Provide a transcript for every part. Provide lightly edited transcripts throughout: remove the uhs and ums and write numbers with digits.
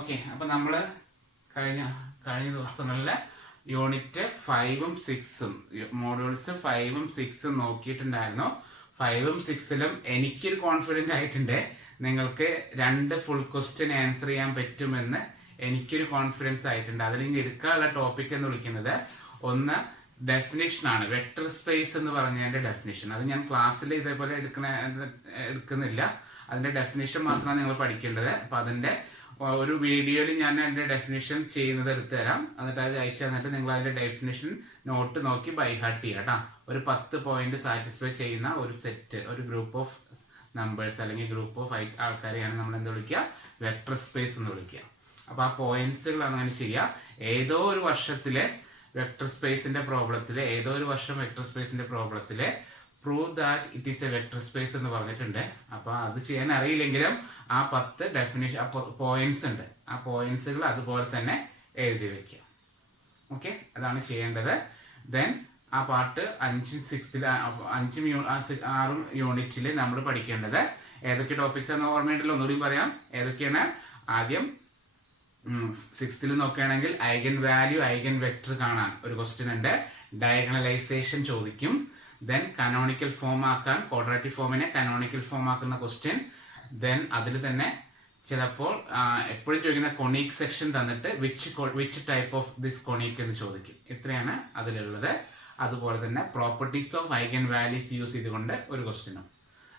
Okay, അപ്പൊ നമ്മള് കഴിഞ്ഞ ദിവസങ്ങളിലെ യൂണിറ്റ് 5ഉം 6ഉം മോഡ്യൂൾസ് 5ഉം 6ഉം നോക്കിയിട്ടുണ്ടായിരുന്നു. 5ഉം 6ലും എനിക്കൊരു കോൺഫിഡന്റ് ആയിട്ടുണ്ട് നിങ്ങൾക്ക് 2 ഫുൾ ക്വസ്റ്റ്യൻ ആൻസർ ചെയ്യാൻ പറ്റുമെന്ന് എനിക്കൊരു കോൺഫിഡൻസ് ആയിട്ടുണ്ട്. അതിൽ ഇനി എടുക്കാനുള്ള ടോപ്പിക് എന്ന് വിളിക്കുന്നത് ഒന്ന് ഡെഫിനിഷൻ ആണ്. വെക്ടർ സ്പേസ് എന്ന് പറഞ്ഞതിന്റെ ഡെഫിനിഷൻ. അത് ഞാൻ ക്ലാസ്സിൽ ഇതേപോലെ എടുക്കുന്നില്ല. അതിന്റെ ഡെഫിനിഷൻ മാത്രമാണ് നിങ്ങൾ പഠിക്കേണ്ടത്. അപ്പൊ അതിന്റെ ഒരു വീഡിയോയിൽ ഞാൻ അതിന്റെ ഡെഫിനിഷൻ ചെയ്യുന്നത് എടുത്തു തരാം. എന്നിട്ട് അത് അയച്ചു തന്നിട്ട് നിങ്ങൾ അതിന്റെ ഡെഫിനിഷൻ നോട്ട് നോക്കി ബൈ ഹാർട്ട് ചെയ്യുക കേട്ടോ. ഒരു 10 പോയിന്റ് സാറ്റിസ്ഫൈ ചെയ്യുന്ന ഒരു സെറ്റ്, ഒരു ഗ്രൂപ്പ് ഓഫ് നമ്പേഴ്സ് അല്ലെങ്കിൽ ഗ്രൂപ്പ് ഓഫ് ആൾക്കാരെയാണ് നമ്മൾ എന്ത് വിളിക്കുക, വെക്ടർ സ്പേസ് എന്ന് വിളിക്കുക. അപ്പൊ ആ പോയിന്റ്സുകൾ അങ്ങനെ ചെയ്യുക. ഏതോ ഒരു വർഷത്തിലെ വെക്ടർ സ്പേസിന്റെ പ്രോബ്ലത്തില്, ഏതോ ഒരു വർഷം വെക്ടർ സ്പേസിന്റെ പ്രോബ്ലത്തില് prove that it is a vector space എന്ന് പറഞ്ഞിട്ടുണ്ട്. അപ്പൊ അത് ചെയ്യാൻ അറിയില്ലെങ്കിലും ആ 10 ഡെഫിനിഷൻ പോയിന്റ്സ് ഉണ്ട്, ആ പോയിന്റ്സുകൾ അതുപോലെ തന്നെ എഴുതി വെക്കുക. ഓക്കെ, അതാണ് ചെയ്യേണ്ടത്. ദെൻ ആ പാർട്ട് 5, 6, 6 യൂണിറ്റിൽ നമ്മൾ പഠിക്കേണ്ടത് ഏതൊക്കെ ടോപ്പിക്സ് എന്ന് ഓർമ്മയുണ്ടല്ലോ, ഒന്നുകൂടി പറയാം ഏതൊക്കെയാണ്. ആദ്യം 6ൽ നോക്കുകയാണെങ്കിൽ ഐഗൻ വാല്യൂ, ഐഗൻ വെക്ടർ കാണാൻ ഒരു ക്വസ്റ്റ്യൻ ഉണ്ട്. ഡയഗണലൈസേഷൻ ചോദിക്കും. ദെൻ കനോണിക്കൽ ഫോം ആക്കാൻ, ക്വാഡ്രാറ്റിക് ഫോമിനെ കനോണിക്കൽ ഫോം ആക്കുന്ന ക്വസ്റ്റ്യൻ. ദെൻ അതിൽ തന്നെ ചിലപ്പോൾ എപ്പോഴും ചോദിക്കുന്ന കൊണീക് സെക്ഷൻ തന്നിട്ട് വിച്ച് ടൈപ്പ് ഓഫ് ദിസ് കൊണീക് എന്ന് ചോദിക്കും. ഇത്രയാണ് അതിലുള്ളത്. അതുപോലെ തന്നെ properties of eigen values use ചെയ്തുകൊണ്ട് ഒരു ക്വസ്റ്റ്യനും.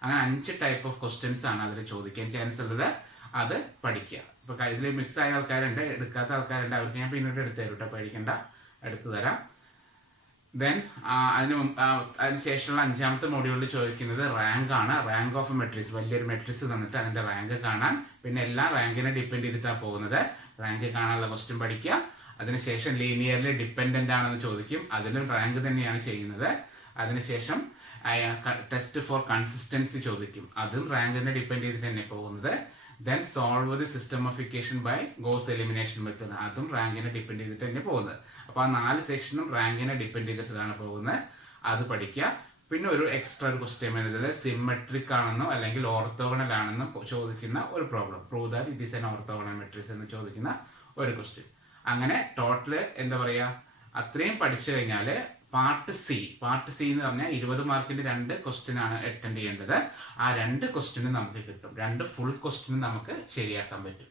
അങ്ങനെ 5 ടൈപ്പ് ഓഫ് ക്വസ്റ്റ്യൻസ് ആണ് അതിൽ ചോദിക്കാൻ ചാൻസ് ഉള്ളത്. അത് പഠിക്കുക. ഇപ്പൊ ഇതിൽ മിസ്സായ ആൾക്കാരുണ്ട്, എടുക്കാത്ത ആൾക്കാരുണ്ട്, അവർക്ക് ഞാൻ പിന്നീട് എടുത്തു തരും കേട്ടോ, പേടിക്കണ്ട, എടുത്തു തരാം. ദെൻ അതിനുശേഷമുള്ള 5ാമത്തെ മൊഡ്യൂളിൽ ചോദിക്കുന്നത് റാങ്ക് ആണ്. റാങ്ക് ഓഫ് എ മെട്രിക്സ്, വലിയൊരു മെട്രിക്സ് തന്നിട്ട് അതിന്റെ റാങ്ക് കാണാൻ. പിന്നെ എല്ലാ റാങ്കിനെ ഡിപ്പെൻഡ് ചെയ്തിട്ടാണ് പോകുന്നത്. റാങ്ക് കാണാനുള്ള ക്വസ്റ്റ്യൻ പഠിക്കുക. അതിനുശേഷം ലീനിയർലി ഡിപ്പെൻഡന്റ് ആണെന്ന് ചോദിക്കും, അതിലും റാങ്ക് തന്നെയാണ് ചെയ്യുന്നത്. അതിനുശേഷം ടെസ്റ്റ് ഫോർ കൺസിസ്റ്റൻസി ചോദിക്കും, അതും റാങ്കിനെ ഡിപ്പെൻഡ് ചെയ്തിട്ട് തന്നെ പോകുന്നത്. ദെൻ സോൾവ് ദി സിസ്റ്റമിഫിക്കേഷൻ ബൈ ഗോസ് എലിമിനേഷൻ മെത്തേഡ്, അതും റാങ്കിനെ ഡിപ്പെൻഡ് ചെയ്തിട്ട് തന്നെ പോകുന്നത്. അപ്പൊ ആ 4 സെക്ഷനും റാങ്കിനെ ഡിപ്പെൻഡ് ചെയ്തിട്ടാണ് പോകുന്നത്. അത് പഠിക്കുക. പിന്നെ ഒരു എക്സ്ട്രാ ഒരു ക്വസ്റ്റ്യൻ വരുന്നത് സിമെട്രിക് ആണെന്നോ അല്ലെങ്കിൽ ഓർത്തോഗണൽ ആണെന്നോ ചോദിക്കുന്ന ഒരു problem. Prove that it is N orthogonal matrix എന്ന് ചോദിക്കുന്ന ഒരു ക്വസ്റ്റ്യൻ. അങ്ങനെ ടോട്ടല് എന്താ പറയാ, അത്രയും പഠിച്ചു കഴിഞ്ഞാല് പാർട്ട് സി എന്ന് പറഞ്ഞാൽ 20 മാർക്കിന്റെ 2 ക്വസ്റ്റ്യൻ ആണ് അറ്റൻഡ് ചെയ്യേണ്ടത്. ആ 2 ക്വസ്റ്റ്യനും നമുക്ക് കിട്ടും. 2 ഫുൾ ക്വസ്റ്റ്യനും നമുക്ക് ശരിയാക്കാൻ പറ്റും.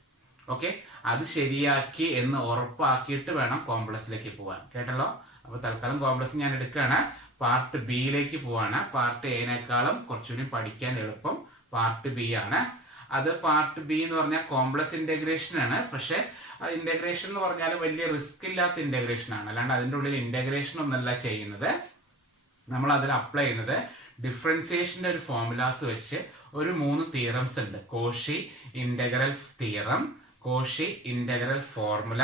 ഓക്കെ, അത് ശരിയാക്കി എന്ന് ഉറപ്പാക്കിയിട്ട് വേണം കോംപ്ലക്സിലേക്ക് പോകാൻ. കേട്ടല്ലോ. അപ്പൊ തൽക്കാലം കോംപ്ലക്സ് ഞാൻ എടുക്കുകയാണ്. പാർട്ട് ബിയിലേക്ക് പോവാണ്. പാർട്ട് എനേക്കാളും കുറച്ചുകൂടി പഠിക്കാൻ എളുപ്പം പാർട്ട് ബി ആണ്. അത് പാർട്ട് ബി എന്ന് പറഞ്ഞാൽ കോംപ്ലക്സ് ഇന്റഗ്രേഷൻ ആണ്. പക്ഷെ ഇന്റഗ്രേഷൻ എന്ന് പറഞ്ഞാൽ വലിയ റിസ്ക് ഇല്ലാത്ത ഇന്റഗ്രേഷൻ ആണ്. അല്ലാണ്ട് അതിൻ്റെ ഉള്ളിൽ ഇന്റഗ്രേഷൻ ഒന്നല്ല ചെയ്യുന്നത്. നമ്മൾ അതിൽ അപ്ലൈ ചെയ്യുന്നത് ഡിഫറൻസിയേഷന്റെ ഒരു ഫോർമുലാസ് വെച്ച് ഒരു 3 തിയറംസ് ഉണ്ട്. Cauchy integral theorem, Cauchy integral formula,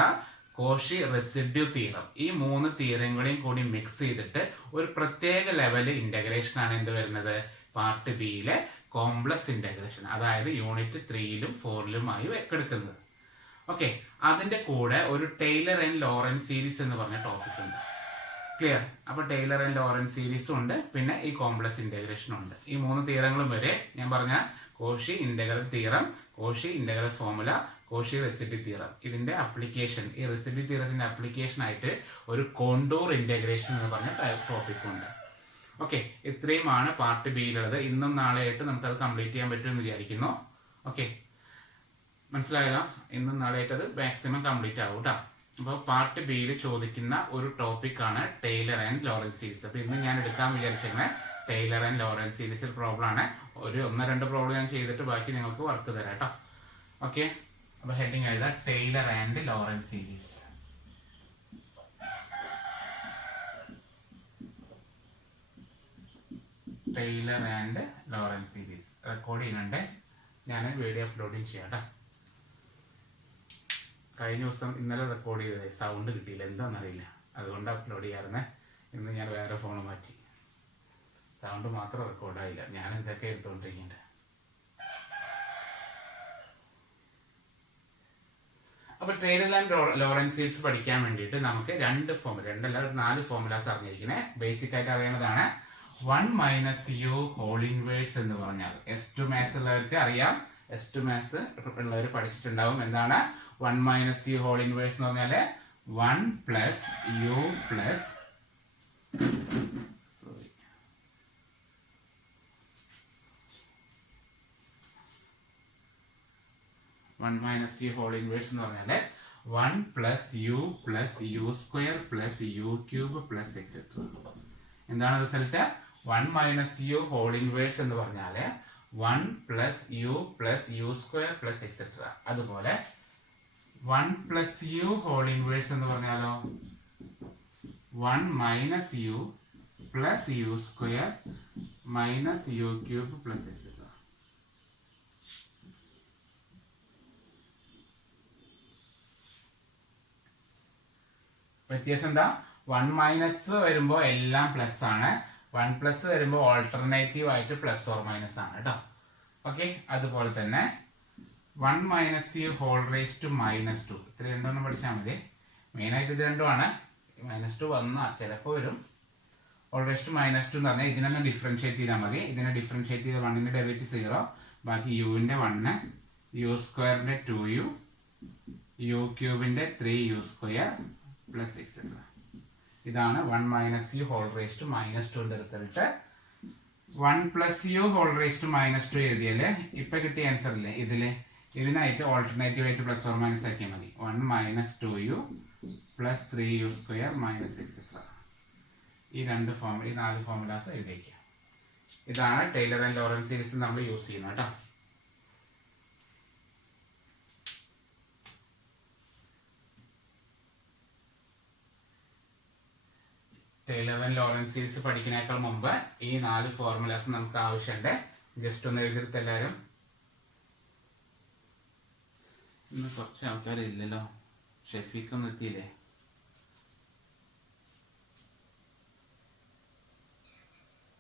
Cauchy residue theorem. ഈ 3 തിയറങ്ങളെയും കൂടി മിക്സ് ചെയ്തിട്ട് ഒരു പ്രത്യേക ലെവല് ഇന്റഗ്രേഷൻ ആണ് എന്ത് വരുന്നത്, പാർട്ട് ബിയിലെ കോംപ്ലക്സ് ഇന്റഗ്രേഷൻ. അതായത് യൂണിറ്റ് 3ലും 4ലുമായി എടുക്കുന്നത്. ഓക്കെ, അതിന്റെ കൂടെ ഒരു ടെയ്ലർ ആൻഡ് ലോറൻസ് സീരീസ് എന്ന് പറഞ്ഞ ടോപ്പിക് ഉണ്ട്. ക്ലിയർ. അപ്പൊ ടെയ്ലർ ആൻഡ് ലോറൻസ് സീരീസും ഉണ്ട്, പിന്നെ ഈ കോംപ്ലക്സ് ഇന്റഗ്രേഷനും ഉണ്ട്. ഈ 3 തിയറങ്ങളും വരെ ഞാൻ പറഞ്ഞ Cauchy integral theorem, Cauchy integral formula, Cauchy residue theorem. ഇതിന്റെ അപ്ലിക്കേഷൻ, ഈ റെസിഡ്യൂ തിയറത്തിന്റെ അപ്ലിക്കേഷൻ ആയിട്ട് ഒരു കോണ്ടൂർ ഇന്റഗ്രേഷൻ എന്ന് പറഞ്ഞ ടോപ്പിക് ഉണ്ട്. ഓക്കെ, ഇത്രയുമാണ് പാർട്ട് ബിയിലുള്ളത്. ഇന്നും നാളെയായിട്ട് നമുക്കത് കംപ്ലീറ്റ് ചെയ്യാൻ പറ്റുമെന്ന് വിചാരിക്കുന്നു. ഓക്കെ, മനസ്സിലായല്ലോ. ഇന്നും നാളെയായിട്ട് അത് മാക്സിമം കംപ്ലീറ്റ് ആവും കേട്ടോ. അപ്പോൾ പാർട്ട് ബിയിൽ ചോദിക്കുന്ന ഒരു ടോപ്പിക്കാണ് ടെയ്ലർ ആൻഡ് ലോറൻസ് സീരീസ്. അപ്പോൾ ഇന്ന് ഞാൻ എടുക്കാൻ വിചാരിച്ചിരുന്നത് ടെയ്ലർ ആൻഡ് ലോറൻസ് സീരീസിൽ പ്രോബ്ലം ആണ്. ഒരു 1-2 പ്രോബ്ലം ഞാൻ ചെയ്തിട്ട് ബാക്കി നിങ്ങൾക്ക് വർക്ക് തരാം കേട്ടോ. ഓക്കെ, അപ്പോൾ ഹെഡിങ് എഴുതാം, Taylor and Laurent series. Taylor and Laurent series record ചെയ്യുന്നുണ്ട്. ഞാൻ വീഡിയോ അപ്ലോഡിങ് ചെയ്യാം കേട്ടോ. കഴിഞ്ഞ ദിവസം ഇന്നലെ റെക്കോർഡ് ചെയ്തത് സൗണ്ട് കിട്ടിയില്ല, എന്താണെന്നറിയില്ല, അതുകൊണ്ട് അപ്ലോഡ് ചെയ്യാറുണ്ട്. ഇന്ന് ഞാൻ വേറെ ഫോൺ മാറ്റി, സൗണ്ട് മാത്രം റെക്കോർഡായില്ല. ഞാൻ ഇതൊക്കെ എടുത്തുകൊണ്ടിരിക്കുന്നുണ്ട്. അപ്പൊ ടെയ്ലർ ആൻഡ് ലോറൻസ് സീരീസ് പഠിക്കാൻ വേണ്ടിയിട്ട് നമുക്ക് 4 ഫോർമുലാസ് അറിഞ്ഞിരിക്കുന്നത്. ബേസിക് ആയിട്ട് അറിയേണ്ടതാണ്. 1 - u ഹോൾ ഇൻവേഴ്സ് എന്ന് പറഞ്ഞാൽ S2 മാത്സ് ഉള്ളവർക്ക് അറിയാം. S2 മാത്സ് ഉള്ളവർ പഠിച്ചിട്ടുണ്ടാവും. എന്താണ് 1 മൈനസ് യു ഹോൾ ഇൻവേഴ്സ് എന്ന് പറഞ്ഞാൽ 1 plus U plus 1 minus U whole inverse എന്ന് പറഞ്ഞാൽ 1 plus U plus U square plus U cube plus etcetera. എന്താണ് result? 1 minus U whole inverse എന്ന് പറഞ്ഞാൽ 1 plus U plus U square plus etcetera. അതുപോലെ 1 plus u whole inverse എന്ന് പറഞ്ഞാലോ 1 minus u plus U square minus u cube plus etcetera. വ്യത്യാസം എന്താ? 1 minus വരുമ്പോൾ എല്ലാം പ്ലസ് ആണ്, 1 പ്ലസ് വരുമ്പോൾ ഓൾട്ടർനേറ്റീവ് ആയിട്ട് പ്ലസ് ഓർ മൈനസ് ആണ് കേട്ടോ. ഓക്കെ, അതുപോലെ തന്നെ 1 minus U whole raise to -2. ഇത്ര രണ്ടൊന്നും പഠിച്ചാൽ മതി. മെയിനായിട്ട് ഇത് രണ്ടുമാണ്. -2 വന്നാൽ ചിലപ്പോൾ വരും. ഹോൾ റേസ് ടു -2 എന്ന് പറഞ്ഞാൽ ഇതിനൊന്ന് ഡിഫറൻഷിയേറ്റ് ചെയ്താൽ മതി. ഇതിനെ ഡിഫറൻഷിയേറ്റ് ചെയ്ത 1ന്റെ ഡെറിവേറ്റീവ് 0, ബാക്കി യുവിന്റെ 1, യു സ്ക്വയറിന്റെ 2u, യു ക്യൂബിന്റെ 3u സ്ക്വയർ പ്ലസ് എക്സെട്ര. ഇതാണ് 1 minus U whole raise to -2ന്റെ result. 1 plus u whole raise to -2 എഴുതിയാല് ഇപ്പൊ കിട്ടിയ ആൻസർ ഇല്ലേ ഇതിനായിട്ട് ഓൾട്ടർനേറ്റീവ് ആയിട്ട് പ്ലസ് ഓർ മൈനസ് ആക്കിയാൽ മതി. 1 minus 2u plus 3u square minus etcetera. ഈ 4 ഫോർമുലാസ് എഴുതിയേക്കാം. ഇതാണ് ടൈലർ ആൻഡ് ലോറൻസ് സീരീസിൽ നമ്മൾ യൂസ് ചെയ്യുന്നത് കേട്ടോ. ടൈലർ ആൻഡ് ലോറൻസ് സീരീസ് പഠിക്കുന്നതിനേക്കാൾ മുമ്പ് ഈ 4 ഫോർമുലാസ് നമുക്ക് ആവശ്യമുണ്ട്. ജസ്റ്റ് ഒന്ന് എഴുതിയെടുത്ത് എല്ലാവരും. ഇന്ന് കുറച്ച് ആൾക്കാരില്ലല്ലോ. ഷെഫീഖൊന്നും എത്തിയില്ലേ?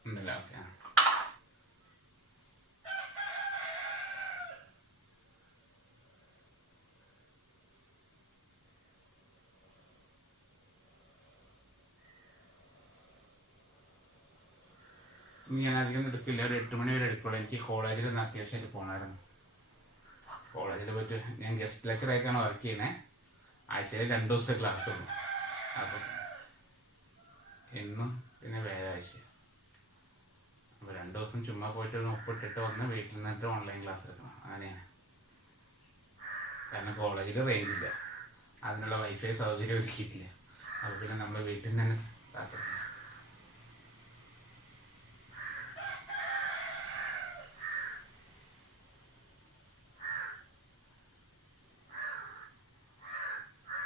ഉണ്ടല്ലോ. ഓക്കെ, ഞാൻ അധികം എടുക്കില്ല. ഒരു 8 മണി വരെ എടുക്കുള്ളൂ. എനിക്ക് കോളേജിൽ നിന്ന് അത്യാവശ്യമായിട്ട് പോകണമായിരുന്നു. കോളേജിൽ പോയിട്ട് ഞാൻ ഗസ്റ്റ് ലെക്ചറായിട്ടാണ് വർക്ക് ചെയ്യണേ. ആഴ്ചയിൽ 2 ദിവസത്തെ ക്ലാസ് വന്നു. അപ്പം ഇന്നും പിന്നെ വ്യാഴാഴ്ച. അപ്പോൾ 2 ദിവസം ചുമ്മാ പോയിട്ട് ഒപ്പിട്ടിട്ട് വന്ന് വീട്ടിൽ നിന്നിട്ട് ഓൺലൈൻ ക്ലാസ് എടുക്കണം. അങ്ങനെയാണ്. കാരണം കോളേജിൽ റേഞ്ച് ഇല്ല, അതിനുള്ള വൈഫൈ സൗകര്യം ഒരുക്കിയിട്ടില്ല. അപ്പോൾ പിന്നെ നമ്മൾ വീട്ടിൽ നിന്ന് തന്നെ ക്ലാസ് എടുക്കണം.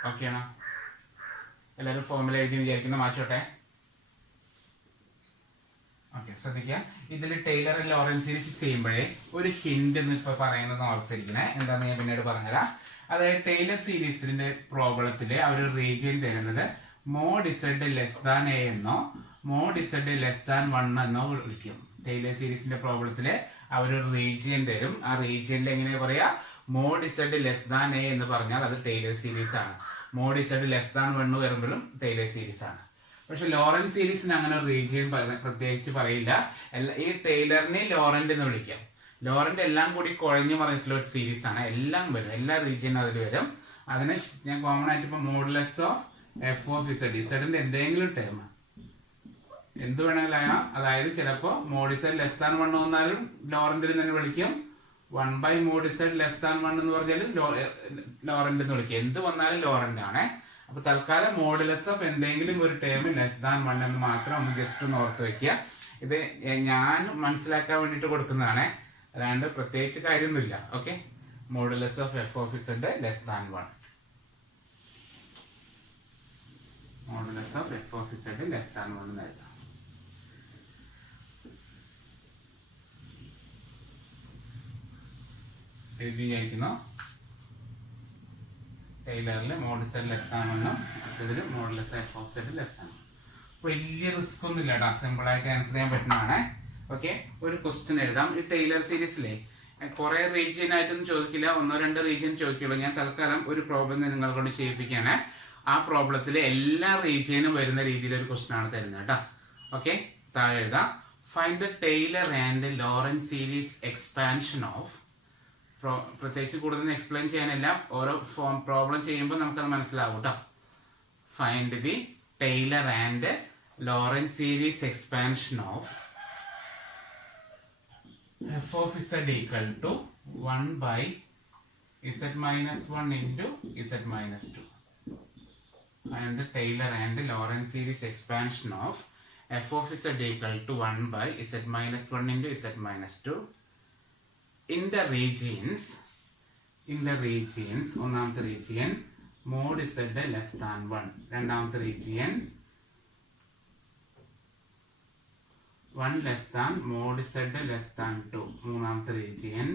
ഓക്കെയാണോ? എല്ലാവരും ഫോർമുല എഴുതി വിചാരിക്കുന്ന മാറ്റോട്ടെ. ഓക്കെ, ശ്രദ്ധിക്കുക. ഇതിൽ ടൈലർ ആൻഡ് ലോറൻസ് സീരീസ് ചെയ്യുമ്പോഴേ ഒരു ഹിന്റ് എന്ന് ഇപ്പൊ പറയുന്നത് ഓർത്തിരിക്കണേ. എന്താണെന്ന് ഞാൻ പിന്നീട് പറഞ്ഞുതരാം. അതായത് ടൈലർ സീരീസിന്റെ പ്രോബ്ലത്തില് അവർ റീജിയൻ തരുന്നത് mod Z less than A എന്നോ മോഡ് Z ലെസ് ദാൻ 1 എന്നോ വിളിക്കും. ടൈലർ സീരീസിന്റെ പ്രോബ്ലത്തില് അവരൊരു റീജിയൻ തരും. ആ റീജിയനിൽ എങ്ങനെയാ പറയാ? Mod Z less than A എന്ന് പറഞ്ഞാൽ അത് ടൈലർ സീരീസ് ആണ്. മോഡ് Z ലെസ് ദാൻ 1 വരുമ്പോഴും ടൈലർ സീരീസ് ആണ്. പക്ഷെ ലോറൻസ് സീരീസിന് അങ്ങനെ ഒരു റീജിയൻ പ്രത്യേകിച്ച് പറയില്ല. ഈ ടൈലറിനെ ലോറന്റ് എന്ന് വിളിക്കാം. ലോറന്റ് എല്ലാം കൂടി കുഴഞ്ഞു പറഞ്ഞിട്ടുള്ള ഒരു സീരീസ് ആണ്. എല്ലാം വരും, എല്ലാ റീജിയനും അതിൽ വരും. അതിന് ഞാൻ കോമൺ ആയിട്ട് ഇപ്പൊ modulus of f of Z, ഇസഡിന്റെ എന്തെങ്കിലും ടേം എന്ത് വേണമെങ്കിലും ആകാം. അതായത് ചിലപ്പോ മോഡ് Z ലെസ് ദാൻ 1 വന്നാലും ലോറന്റിൽ തന്നെ വിളിക്കും. 1 മോഡ് Z ലെസ് ദാൻ 1 എന്ന് പറഞ്ഞാലും ലോറന്റ് എന്ന് വിളിക്കും. എന്ത് വന്നാലും ലോറന്റ് ആണ്. അപ്പൊ തൽക്കാലം മോഡുലസ് ഓഫ് എന്തെങ്കിലും ഒരു ടേം ലെസ് ദാൻ 1 എന്ന് മാത്രം ഒന്ന് ജസ്റ്റ് ഒന്ന് ഓർത്ത് വെക്കുക. ഇത് ഞാൻ മനസ്സിലാക്കാൻ വേണ്ടിയിട്ട് കൊടുക്കുന്നതാണ്, അല്ലാണ്ട് പ്രത്യേകിച്ച് കാര്യമൊന്നുമില്ല. Okay, modulus of f of Z less than 1. Modulus of f of Z less than 1 എന്ന് എഴുതാം. എഴുതിയിരിക്കുന്നു. ടൈലറിൽ മോഡ് Z ലെസ് ദാൻ 1, ഇതിൽ modulus f of Z less than 1. വലിയ റിസ്ക് ഒന്നും ഇല്ല കേട്ടോ, സിമ്പിൾ ആയിട്ട് ആൻസർ ചെയ്യാൻ പറ്റുന്നതാണ്. ഓക്കെ, ഒരു ക്വസ്റ്റ്യൻ എഴുതാം. ഈ ടൈലർ സീരീസിലെ കുറെ റീജിയൻ ആയിട്ടൊന്നും ചോദിക്കില്ല, 1-2 റീജിയൻ ചോദിക്കുള്ളൂ. ഞാൻ തൽക്കാലം ഒരു പ്രോബ്ലം നിങ്ങളെ കൊണ്ട് ചെയ്യിപ്പിക്കുകയാണ്. ആ പ്രോബ്ലത്തിൽ എല്ലാ റീജിയനും വരുന്ന രീതിയിൽ ഒരു ക്വസ്റ്റ്യൻ ആണ് തരുന്നത് കേട്ടോ. ഓക്കെ, താഴെ എഴുതാം. Find the Taylor and Laurent series expansion of പ്രത്യേകിച്ച് കൂടുതൽ എക്സ്പ്ലെയിൻ ചെയ്യാനില്ല, ഓരോ പ്രോബ്ലം ചെയ്യുമ്പോൾ നമുക്കത് മനസ്സിലാവും കേട്ടോ. Find the Taylor and Laurent series expansion of f of z equal to 1 by z minus 1 into z minus 2. And the Taylor and Lorentz series expansion of f of z equal to 1 by z minus 1 into z minus 2 in the regions ഒന്നാമത്തെ region mod z less than 1, രണ്ടാമത്തെ region 1 less than mod z less than 2, മൂന്നാമത്തെ region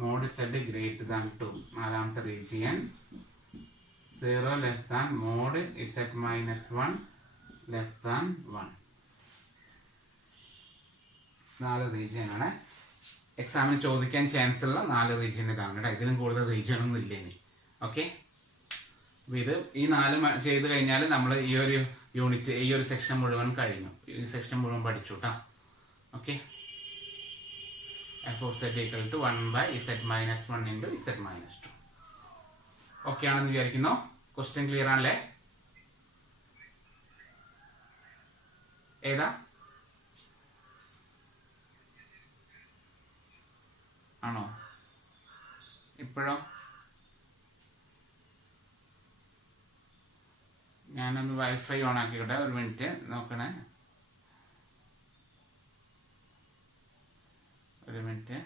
mod z greater than 2, നാലാമത്തെ region 0 less than mod z minus 1 less than 1. 4 region ആണ് എക്സാമിന് ചോദിക്കാൻ chance ഉള്ള 4 region ഇതാണ് കേട്ടോ. ഇതിലും കൂടുതൽ റീജിയൻ ഒന്നും ഇല്ല ഇനി. ഓക്കെ, ഇത് ഈ 4 ചെയ്ത് കഴിഞ്ഞാൽ നമ്മൾ ഈ ഒരു യൂണിറ്റ്, ഈ ഒരു സെക്ഷൻ മുഴുവൻ കഴിഞ്ഞു. ഈ സെക്ഷൻ മുഴുവൻ പഠിച്ചു കേട്ടോ. Okay, f of z equal to 1 by z minus 1 into z minus 2. Okay ആണെന്ന് വിചാരിക്കുന്നു. ക്വസ്റ്റ്യൻ ക്ലിയർ ആണല്ലേ? ഏതാ ആണോ? ഇപ്പോഴോ? ഞാനൊന്ന് വൈഫൈ ഓൺ ആക്കിക്കോട്ടെ, ഒരു മിനിറ്റ് നോക്കണേ, ഒരു മിനിറ്റ്.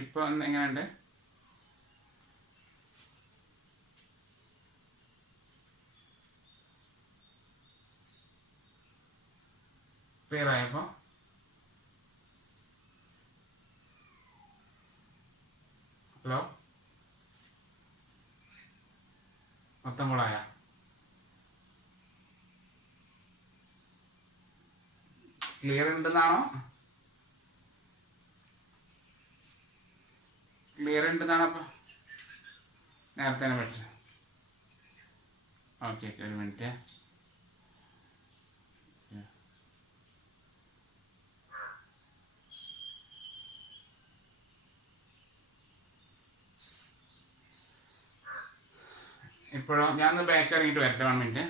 ഇപ്പൊ എങ്ങനെയുണ്ട്? ക്ലിയർ ആയപ്പോ? ഹലോ, മൊത്തം കൂടായ? ക്ലിയർ ഉണ്ടെന്നാണോ? ക്ലിയർ ഉണ്ടെന്നാണ് അപ്പൊ നേരത്തെ പറ്റും. ഓക്കെ, ഒരു മിനിറ്റ്. ഇപ്പോഴോ? ഞാനൊന്ന് ബാക്ക് ഇറങ്ങിയിട്ട് വരട്ടെ, 1 മിനിറ്റ്.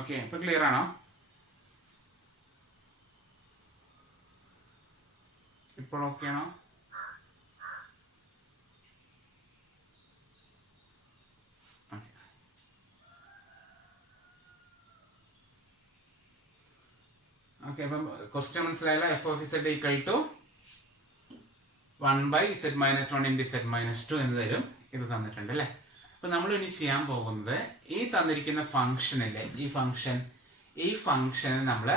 ഓക്കെ, ഇപ്പൊ ക്ലിയർ ആണോ? ഇപ്പോൾ ഓക്കെ ആണോ? ഓക്കെ, അപ്പം ക്വസ്റ്റ്യൻ മനസ്സിലായല്ലോ. f of z equal to 1 by z minus 1 into z minus 2 എന്ന് തരും. ഇത് തന്നിട്ടുണ്ട് അല്ലേ? അപ്പൊ നമ്മൾ ഇനി ചെയ്യാൻ പോകുന്നത്, ഈ തന്നിരിക്കുന്ന ഫംഗ്ഷനിലെ ഈ ഫംഗ്ഷനെ നമ്മൾ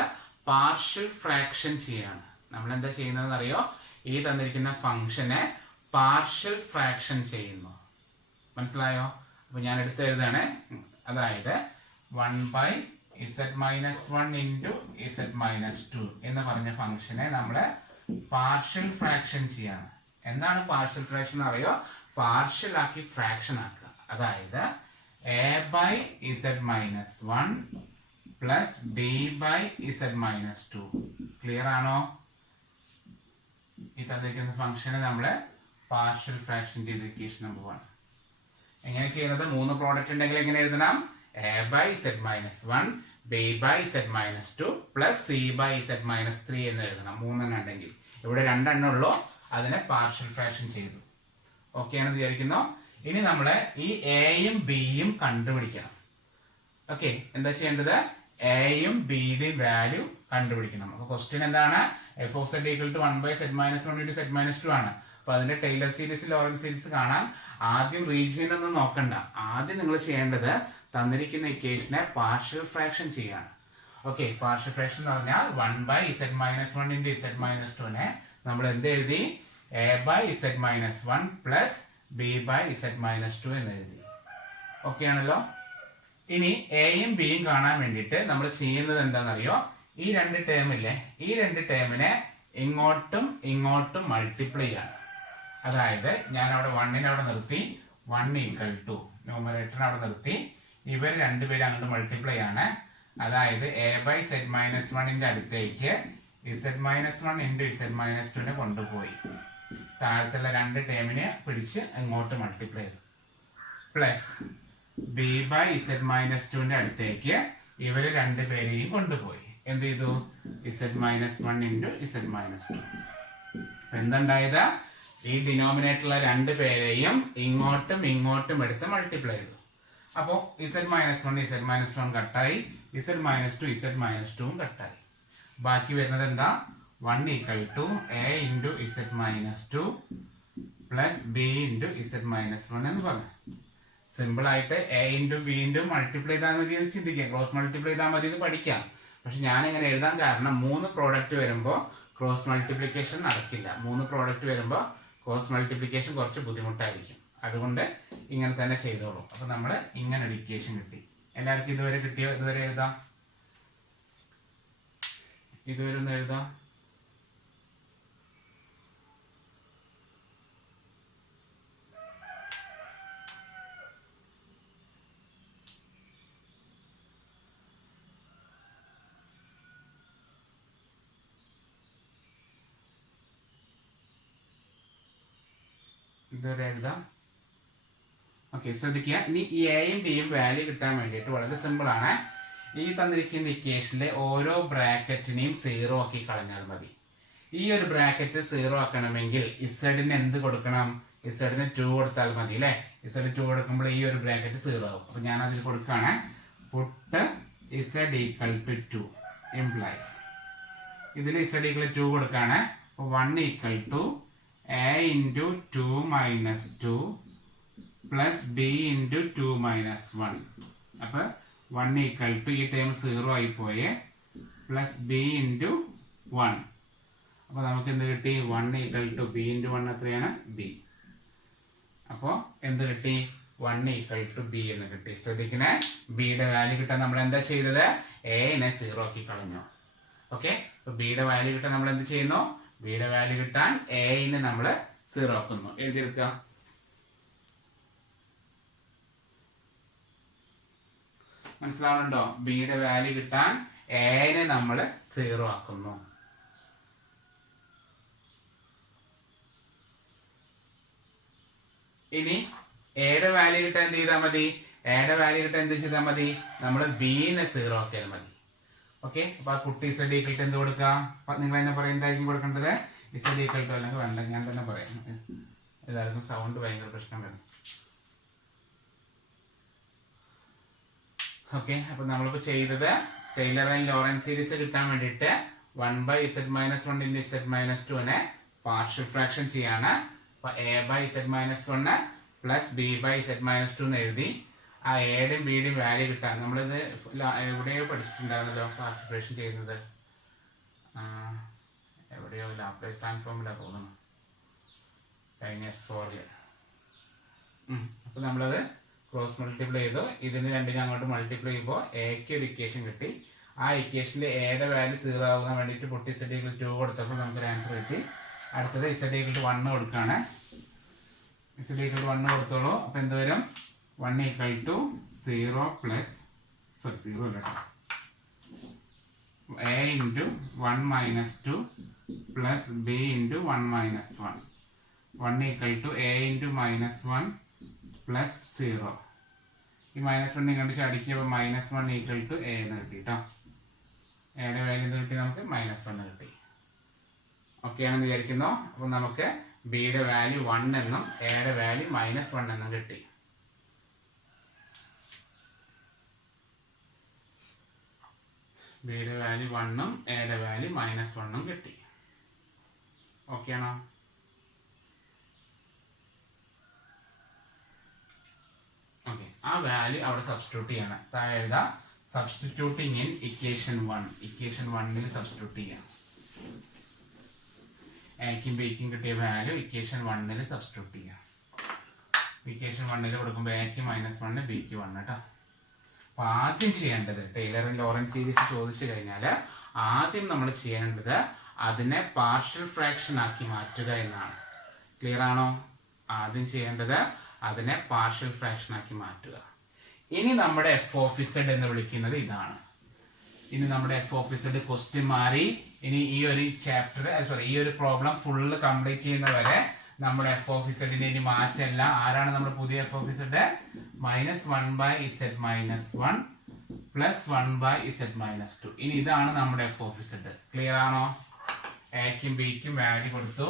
പാർഷ്യൽ ഫ്രാക്ഷൻ ചെയ്യാണ്. നമ്മൾ എന്താ ചെയ്യുന്നതെന്ന് അറിയോ? ഈ തന്നിരിക്കുന്ന ഫംഗ്ഷനെ പാർഷ്യൽ ഫ്രാക്ഷൻ ചെയ്യുന്നു. മനസ്സിലായോ? അപ്പൊ ഞാൻ എടുത്ത് എഴുതാണ്. അതായത് 1 by z minus 1 into z minus 2 എന്ന് പറഞ്ഞ ഫംഗ്ഷനെ നമ്മൾ പാർഷ്യൽ ഫ്രാക്ഷൻ ചെയ്യാണ്. എന്താണ് പാർഷ്യൽ ഫ്രാക്ഷൻ അറിയോ? പാർഷ്യൽ ആക്കി ഫ്രാക്ഷൻ ആക്കുക. അതായത് a by z minus 1 plus b by z minus 2. Clear ആണോ? ഈ തന്നിരിക്കുന്ന ഫംഗ്ഷനെ നമ്മൾ പാർഷ്യൽ ഫ്രാക്ഷൻ ചെയ്ത ഇക്വേഷൻ നമ്പർ 1. എങ്ങനെ ചെയ്യുന്നത്? 3 പ്രോഡക്റ്റ് ഉണ്ടെങ്കിൽ എങ്ങനെ എഴുതണം? a by z minus 1 b by z minus 2 plus c by z minus 3 എന്ന് എഴുതണം. 3 എണ്ണം ഉണ്ടെങ്കിൽ. ഇവിടെ 2 എണ്ണം ഉള്ളൂ, അതിനെ പാർഷ്യൽ ഫ്രാക്ഷൻ ചെയ്തു. ഓക്കെ ആണെന്ന് വിചാരിക്കുന്നു. ഇനി നമ്മള് ഈ എയും ബിയും കണ്ടുപിടിക്കണം. ഓക്കെ, എന്താ ചെയ്യേണ്ടത്? എയും ബിയുടെയും വാല്യൂ കണ്ടുപിടിക്കണം. അപ്പൊ ക്വസ്റ്റ്യൻ എന്താണ്? f of z equal to 1 by z minus 1 into z minus 2 ആണ്. അപ്പൊ അതിന്റെ ടൈലർ സീരീസ്, ലോറൻസ് സീരീസ് കാണാൻ ആദ്യം റീജിയൻ ഒന്നും നോക്കണ്ട. ആദ്യം നിങ്ങൾ ചെയ്യേണ്ടത് തന്നിരിക്കുന്ന ഇക്വേഷനെ പാർഷ്യൽ ഫ്രാക്ഷൻ ചെയ്യാണ്. ഓക്കെ, പാർഷ്യൽ ഫ്രാക്ഷൻ എന്ന് പറഞ്ഞാൽ 1/z-1 into z-2നെ നമ്മൾ എന്ത് എഴുതി? a/z-1 പ്ലസ് b/z-2 എന്ന് എഴുതി. ഓക്കെ ആണല്ലോ. ഇനി എയും ബിയും കാണാൻ വേണ്ടിയിട്ട് നമ്മൾ ചെയ്യുന്നത് എന്താണെന്നറിയോ? ഈ രണ്ട് ടേമില്ലേ, ഈ രണ്ട് ടേമിനെ ഇങ്ങോട്ടും ഇങ്ങോട്ടും മൾട്ടിപ്ലൈ ആണ്. അതായത് ഞാൻ അവിടെ 1നെ അവിടെ നിർത്തി, 1 = ന്യൂമറേറ്ററിനെ അവിടെ നിർത്തി, ഇവർ രണ്ടുപേരും അങ്ങോട്ട് മൾട്ടിപ്ലൈ ആണ്. അതായത് a/z-1ന്റെ അടുത്തേക്ക് z-1 into z-2നെ കൊണ്ടുപോയി താഴത്തുള്ള രണ്ട് ടേമിനെ പിടിച്ച് അങ്ങോട്ട് മൾട്ടിപ്ലൈ ചെയ്തു. പ്ലസ് b/z-2ന്റെ അടുത്തേക്ക് ഇവര് രണ്ടുപേരെയും കൊണ്ടുപോയി എന്ത് ചെയ്തു? z-1 into z-2. എന്തുണ്ടായത്? ഈ ഡിനോമിനേറ്ററിലെ രണ്ട് പേരെയും ഇങ്ങോട്ടും ഇങ്ങോട്ടും എടുത്ത് മൾട്ടിപ്ലൈ ചെയ്തു. അപ്പോൾ z-1 z-1 കട്ടായി, z-2 z-2 കട്ടായി. ബാക്കി വരുന്നത് എന്താ? 1 = a into z-2 plus b into z-1 എന്ന് പറഞ്ഞു. സിമ്പിൾ ആയിട്ട് a into b into multiply ചെയ്താൽ മതി എന്ന് ചിന്തിക്കാം, ക്രോസ് മൾട്ടിപ്ലൈ ചെയ്താൽ മതി എന്ന് പഠിക്കാം. പക്ഷെ ഞാൻ ഇങ്ങനെ എഴുതാൻ കാരണം 3 പ്രോഡക്റ്റ് വരുമ്പോൾ ക്രോസ് മൾട്ടിപ്ലിക്കേഷൻ നടക്കില്ല. 3 പ്രോഡക്റ്റ് വരുമ്പോൾ ക്രോസ് മൾട്ടിപ്ലിക്കേഷൻ കുറച്ച് ബുദ്ധിമുട്ടായിരിക്കും. അതുകൊണ്ട് ഇങ്ങനെ തന്നെ ചെയ്തോളൂ. അപ്പൊ നമ്മൾ ഇങ്ങനെ ഒരു ഇക്വേഷൻ കിട്ടി. എല്ലാവർക്കും ഇതുവരെ കിട്ടിയോ? ഇതുവരെ എഴുതാം, ഇതുവരെ ഒന്ന് എഴുതാം. ഇതുവരെ എഴുതാം. ഓക്കെ, ശ്രദ്ധിക്കുക. ഇനി ഈ എയും ബിയും വാല്യൂ കിട്ടാൻ വേണ്ടിയിട്ട് വളരെ സിമ്പിൾ ആണ്. ഈ തന്നിരിക്കുന്ന ഇക്വേഷനിലെ ഓരോ ബ്രാക്കറ്റിനെയും 0 ആക്കി കളഞ്ഞാൽ മതി. ഈ ഒരു ബ്രാക്കറ്റ് 0 ആക്കണമെങ്കിൽ ഇസഡിന് എന്ത് കൊടുക്കണം? ഇസഡിന് 2 കൊടുത്താൽ മതി അല്ലേ? ഇസഡ് 2 കൊടുക്കുമ്പോൾ ഈ ഒരു ബ്രാക്കറ്റ് 0 ആവും. അപ്പൊ ഞാൻ അതിൽ കൊടുക്കുകയാണ്, പുട്ട് z = 2 ഇംപ്ലൈസ്. ഇതിൽ z = 2 കൊടുക്കുകയാണ്. 1 = a into 2 minus 2 plus b into 2 minus 1. അപ്പൊ 1 = ഈ ടൈം 0 ആയി പോയെ പ്ലസ് b into 1. അപ്പൊ നമുക്ക് എന്ത് കിട്ടി? 1 = b into 1 എത്രയാണ്? b. അപ്പൊ എന്ത് കിട്ടി? 1 = b എന്ന് കിട്ടി. ശ്രദ്ധിക്കണേ, ബിയുടെ വാല്യൂ കിട്ടാൻ നമ്മൾ എന്താ ചെയ്തത്? എനെ 0 ആക്കി കളഞ്ഞു. ഓക്കെ, അപ്പൊ ബിയുടെ വാല്യൂ കിട്ടാൻ നമ്മൾ എന്ത് ചെയ്യുന്നു? ബിയുടെ വാല്യൂ കിട്ടാൻ എനെ നമ്മൾ 0 ആക്കുന്നു. എഴുതിയെടുക്കുക. മനസ്സിലാവുന്നുണ്ടോ? ബിയുടെ വാല്യൂ കിട്ടാൻ എനെ നമ്മൾ 0 ആക്കുന്നു. ഇനി എയുടെ വാല്യൂ കിട്ടാൻ എന്ത് ചെയ്താൽ മതി? എയുടെ വാല്യൂ കിട്ടാൻ എന്ത് ചെയ്താൽ മതി? നമ്മൾ ബിനെ 0 ആക്കിയാൽ മതി. ഓക്കെ, അപ്പൊ ആ കുട്ടി z = എന്ത് കൊടുക്കാം? നിങ്ങൾ തന്നെ പറയും, എന്തായിരിക്കും കൊടുക്കേണ്ടത്? z = അല്ലെങ്കിൽ വേണ്ട, ഞാൻ തന്നെ പറയാം. എല്ലാവർക്കും സൗണ്ട് ഭയങ്കര പ്രശ്നം വരും. ഓക്കെ, അപ്പൊ നമ്മളിപ്പോ ചെയ്തത് ടൈലർ ആൻഡ് ലോറൻസ് സീരീസ് കിട്ടാൻ വേണ്ടിയിട്ട് 1/z-1 into z-2നെ പാർഷ്യൽ ഫ്രാക്ഷൻ ചെയ്യാണ്. അപ്പൊ a/z-1 പ്ലസ് b/z-2 എന്ന് എഴുതി. ആ എയുടെയും ബിയുടെയും വാല്യൂ കിട്ടാൻ നമ്മളിത് എവിടെയോ പഠിച്ചിട്ടുണ്ടായിരുന്നല്ലോ പാർഷ്യൽ ഫ്രാക്ഷൻ ചെയ്യുന്നത്. എവിടെയോ ലാപ്ലേസ് ട്രാൻസ്ഫോമിലാണ് തോന്നുന്നു, കഴിഞ്ഞ S4-ല്. അപ്പൊ നമ്മളത് ക്രോസ് മൾട്ടിപ്ലൈ ചെയ്തു. ഇതിന് രണ്ടിനും അങ്ങോട്ട് മൾട്ടിപ്ലൈ ചെയ്യുമ്പോൾ എക്ക് ഒരു ഇക്വേഷൻ കിട്ടി. ആ ഇക്വേഷനിൽ എയുടെ വാല്യൂ 0 ആവാൻ വേണ്ടിയിട്ട് പുട്ടി z = 2 കൊടുത്തപ്പോൾ നമുക്കൊരു ആൻസർ കിട്ടി. അടുത്തത് z = 1 കൊടുക്കുകയാണ്. z = 1 കൊടുത്തോളൂ. അപ്പൊ എന്ത് വരും? 1 = 0 പ്ലസ് 0 അല്ല, a into 1 minus 2 plus b into 1 minus 1. 1 = a into minus 1 plus 0. ഈ -1 ഇങ്ങോട്ട് ചടിക്കുമ്പോൾ -1 = a എന്ന് കിട്ടി കേട്ടോ. എയുടെ വാല്യൂ എന്ത് കിട്ടി? നമുക്ക് -1 കിട്ടി. ഓക്കെ ആണെന്ന് വിചാരിക്കുന്നു. അപ്പൊ നമുക്ക് ബിയുടെ വാല്യൂ 1 എന്നും എയുടെ വാല്യൂ -1 എന്നും കിട്ടി. ബിയുടെ വാല്യൂ 1 ഉം എയുടെ വാല്യൂ -1 ഉം കിട്ടി. ഓക്കെ ആണോ? ഓക്കെ, ആ വാല്യൂ അവിടെ സബ്സ്റ്റിറ്റ്യൂട്ട് ചെയ്യണം. താഴെ എഴുതാം, substituting in equation 1. Equation 1 substitute ചെയ്യാം. എക്കും ബിക്കും കിട്ടിയ വാല്യൂ ഇക്വേഷൻ 1 സബ്സ്റ്റിറ്റ്യൂട്ട് ചെയ്യാം. ഇക്വേഷൻ 1 കൊടുക്കുമ്പോൾ എക്ക് -1 ബിക്ക് 1 കേട്ടോ. അപ്പൊ ആദ്യം ചെയ്യേണ്ടത് ടൈലർ ആൻഡ് ലോറൻസ് സീരീസ് ചോദിച്ചു കഴിഞ്ഞാൽ ആദ്യം നമ്മൾ ചെയ്യേണ്ടത് അതിനെ പാർഷ്യൽ ഫ്രാക്ഷൻ ആക്കി മാറ്റുക എന്നാണ്. ക്ലിയർ ആണോ? ആദ്യം ചെയ്യേണ്ടത് അതിനെ പാർഷ്യൽ ഫ്രാക്ഷൻ ആക്കി മാറ്റുക. ഇനി നമ്മുടെ എഫ് ഓഫ് ഇസഡ് എന്ന് വിളിക്കുന്നത് ഇതാണ്. ഇനി നമ്മുടെ എഫ് ഓഫ് ഇസഡ് ക്വസ്റ്റ്യൻ മാറി. ഇനി ഈ ഒരു ചാപ്റ്റർ ഈ ഒരു പ്രോബ്ലം ഫുള്ള് കംപ്ലീറ്റ് ചെയ്യുന്നവരെ നമ്മുടെ എഫ് ഓഫ് ഇസഡിന്റെ ഇനി മാറ്റല്ല. ആരാണ് നമ്മുടെ പുതിയ F of Z? -1/z-1 plus 1/z-2. ഇനി ഇതാണ് നമ്മുടെ എഫ് ഓഫ് ഇസഡ്. ക്ലിയർ ആണോ? എക്കും ബിക്കും വാല്യൂ കൊടുത്തു.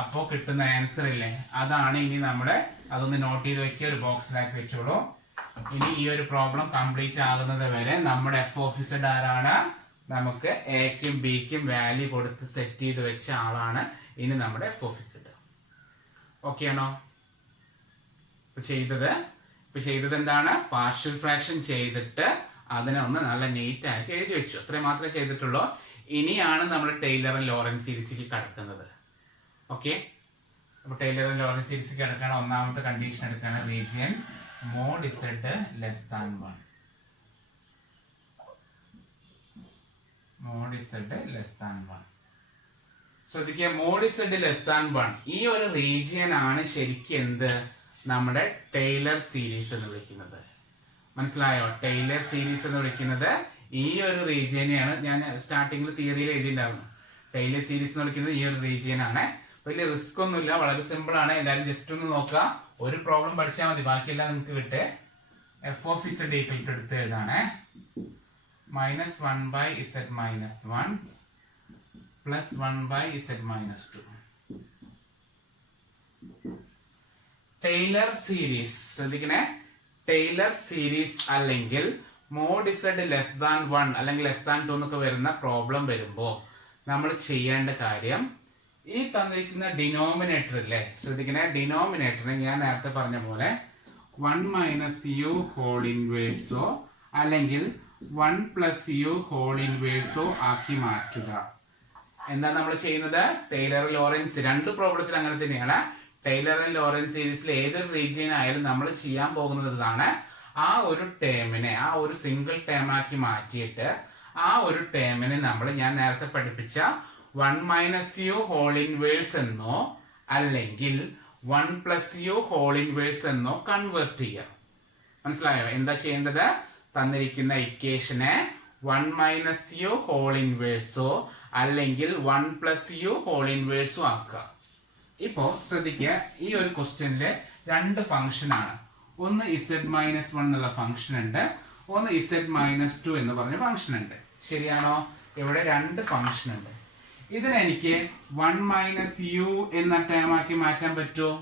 അപ്പോൾ കിട്ടുന്ന ആൻസർ ഇല്ലേ, അതാണ് ഇനി നമ്മുടെ. അതൊന്ന് നോട്ട് ചെയ്ത് വെക്കുക, ഒരു ബോക്സിലാക്കി വെച്ചോളൂ. ഇനി ഈ ഒരു പ്രോബ്ലം കംപ്ലീറ്റ് ആകുന്നത് വരെ നമ്മുടെ എഫ് ഓഫ് ഇസഡ് ആരാണ്? നമുക്ക് എക്കും ബിക്കും വാല്യൂ കൊടുത്ത് സെറ്റ് ചെയ്ത് വെച്ച ആളാണ് ഇനി നമ്മുടെ എഫ് ഓഫ് ഇസഡ്. ഓക്കെ ആണോ? ഇപ്പൊ ചെയ്തത് എന്താണ്? പാർഷ്യൽ ഫ്രാക്ഷൻ ചെയ്തിട്ട് അതിനെ ഒന്ന് നല്ല നീറ്റ് ആയിട്ട് എഴുതി വെച്ചു. അത്രയും മാത്രമേ ചെയ്തിട്ടുള്ളൂ. ഇനിയാണ് നമ്മൾ ടൈലർ ആൻഡ് ലോറൻസ് സീരീസിലേക്ക് കടക്കുന്നത്. ഓക്കെ, അപ്പൊ ടൈലർ ആൻഡ് ലോറൻസ് സീരീസിലേക്ക് കടക്കാൻ ഒന്നാമത്തെ condition എടുക്കാണ് region mod z <1. mod z <1. ശ്രദ്ധിക്കുക, mod z <1. ഈ ഒരു റീജിയൻ ആണ് ശരിക്കും എന്ത്? നമ്മുടെ ടൈലർ സീരീസ് എന്ന് വിളിക്കുന്നത്. മനസ്സിലായോ? ടൈലർ സീരീസ് എന്ന് വിളിക്കുന്നത് ഈ ഒരു റീജിയനെയാണ്. ഞാൻ സ്റ്റാർട്ടിങ്ങിൽ തിയറിയിൽ എഴുതിയിട്ടുണ്ടായിരുന്നു. ടൈലർ സീരീസ് എന്ന് വിളിക്കുന്നത് ഈ ഒരു റീജിയൻ ആണ്. വലിയ റിസ്ക് ഒന്നുമില്ല, വളരെ സിമ്പിൾ ആണ്. എല്ലാവരും ജസ്റ്റ് ഒന്ന് നോക്കുക. ഒരു പ്രോബ്ലം പഠിച്ചാൽ മതി, ബാക്കിയെല്ലാം നിങ്ങൾക്ക് കിട്ടേ. F of Z equal to എടുത്ത് എഴുതാണ് -1/z-1 plus 1/z-2. Taylor series ശ്രദ്ധിക്കണേ. ടൈലർ സീരീസ് അല്ലെങ്കിൽ mod z <1 അല്ലെങ്കിൽ <2 എന്നൊക്കെ വരുന്ന പ്രോബ്ലം വരുമ്പോൾ നമ്മൾ ചെയ്യേണ്ട കാര്യം, ഈ തന്നിരിക്കുന്ന ഡിനോമിനേറ്റർ ഇല്ലേ, ശ്രദ്ധിക്കണേ. ഡിനോമിനേറ്ററിനെ ഞാൻ നേരത്തെ പറഞ്ഞ പോലെ 1 - u ഹോൾ ഇൻവേഴ്സോ അല്ലെങ്കിൽ 1 + u ഹോൾ ഇൻവേഴ്സോ ആക്കി മാറ്റുക. എന്താ നമ്മൾ ചെയ്യുന്നത്? ടൈലർ ലോറൻസ് രണ്ട് പ്രോബ്ലത്തിൽ അങ്ങനെ തന്നെയാണ്. ടൈലർ ആൻഡ് ലോറൻസ് സീരീസിൽ ഏതൊരു റീജിയൻ ആയാലും നമ്മൾ ചെയ്യാൻ പോകുന്നത് ഇതാണ്. ആ ഒരു ടേമിനെ ആ ഒരു സിംഗിൾ ടേം ആക്കി മാറ്റിയിട്ട് ആ ഒരു ടേമിനെ നമ്മൾ ഞാൻ നേരത്തെ പഠിപ്പിച്ച 1 - u ഹോൾ ഇൻവേഴ്സ് എന്നോ അല്ലെങ്കിൽ 1 + u ഹോൾ ഇൻവേഴ്സ് എന്നോ കൺവേർട്ട് ചെയ്യാം. മനസ്സിലായോ? എന്താ ചെയ്യേണ്ടത്? തന്നിരിക്കുന്ന ഇക്വേഷനെ 1 - u ഹോൾ ഇൻവേഴ്സോ അല്ലെങ്കിൽ 1 + u ഹോൾ ഇൻവേഴ്സോ ആക്കുക. ഇപ്പോ ശ്രദ്ധിക്കുക, ഈ ഒരു ക്വസ്റ്റ്യനില് രണ്ട് ഫംഗ്ഷൻ ആണ്. ഒന്ന് z-1 എന്നുള്ള ഫംഗ്ഷൻ ഉണ്ട്, ഒന്ന് z-2 എന്ന് പറഞ്ഞ ഫംഗ്ഷൻ ഉണ്ട്. ശരിയാണോ? ഇവിടെ രണ്ട് ഫംഗ്ഷൻ ഉണ്ട്. ഇതിനെനിക്ക് 1 - u എന്ന ടേം ആക്കി മാറ്റാൻ പറ്റുമോ?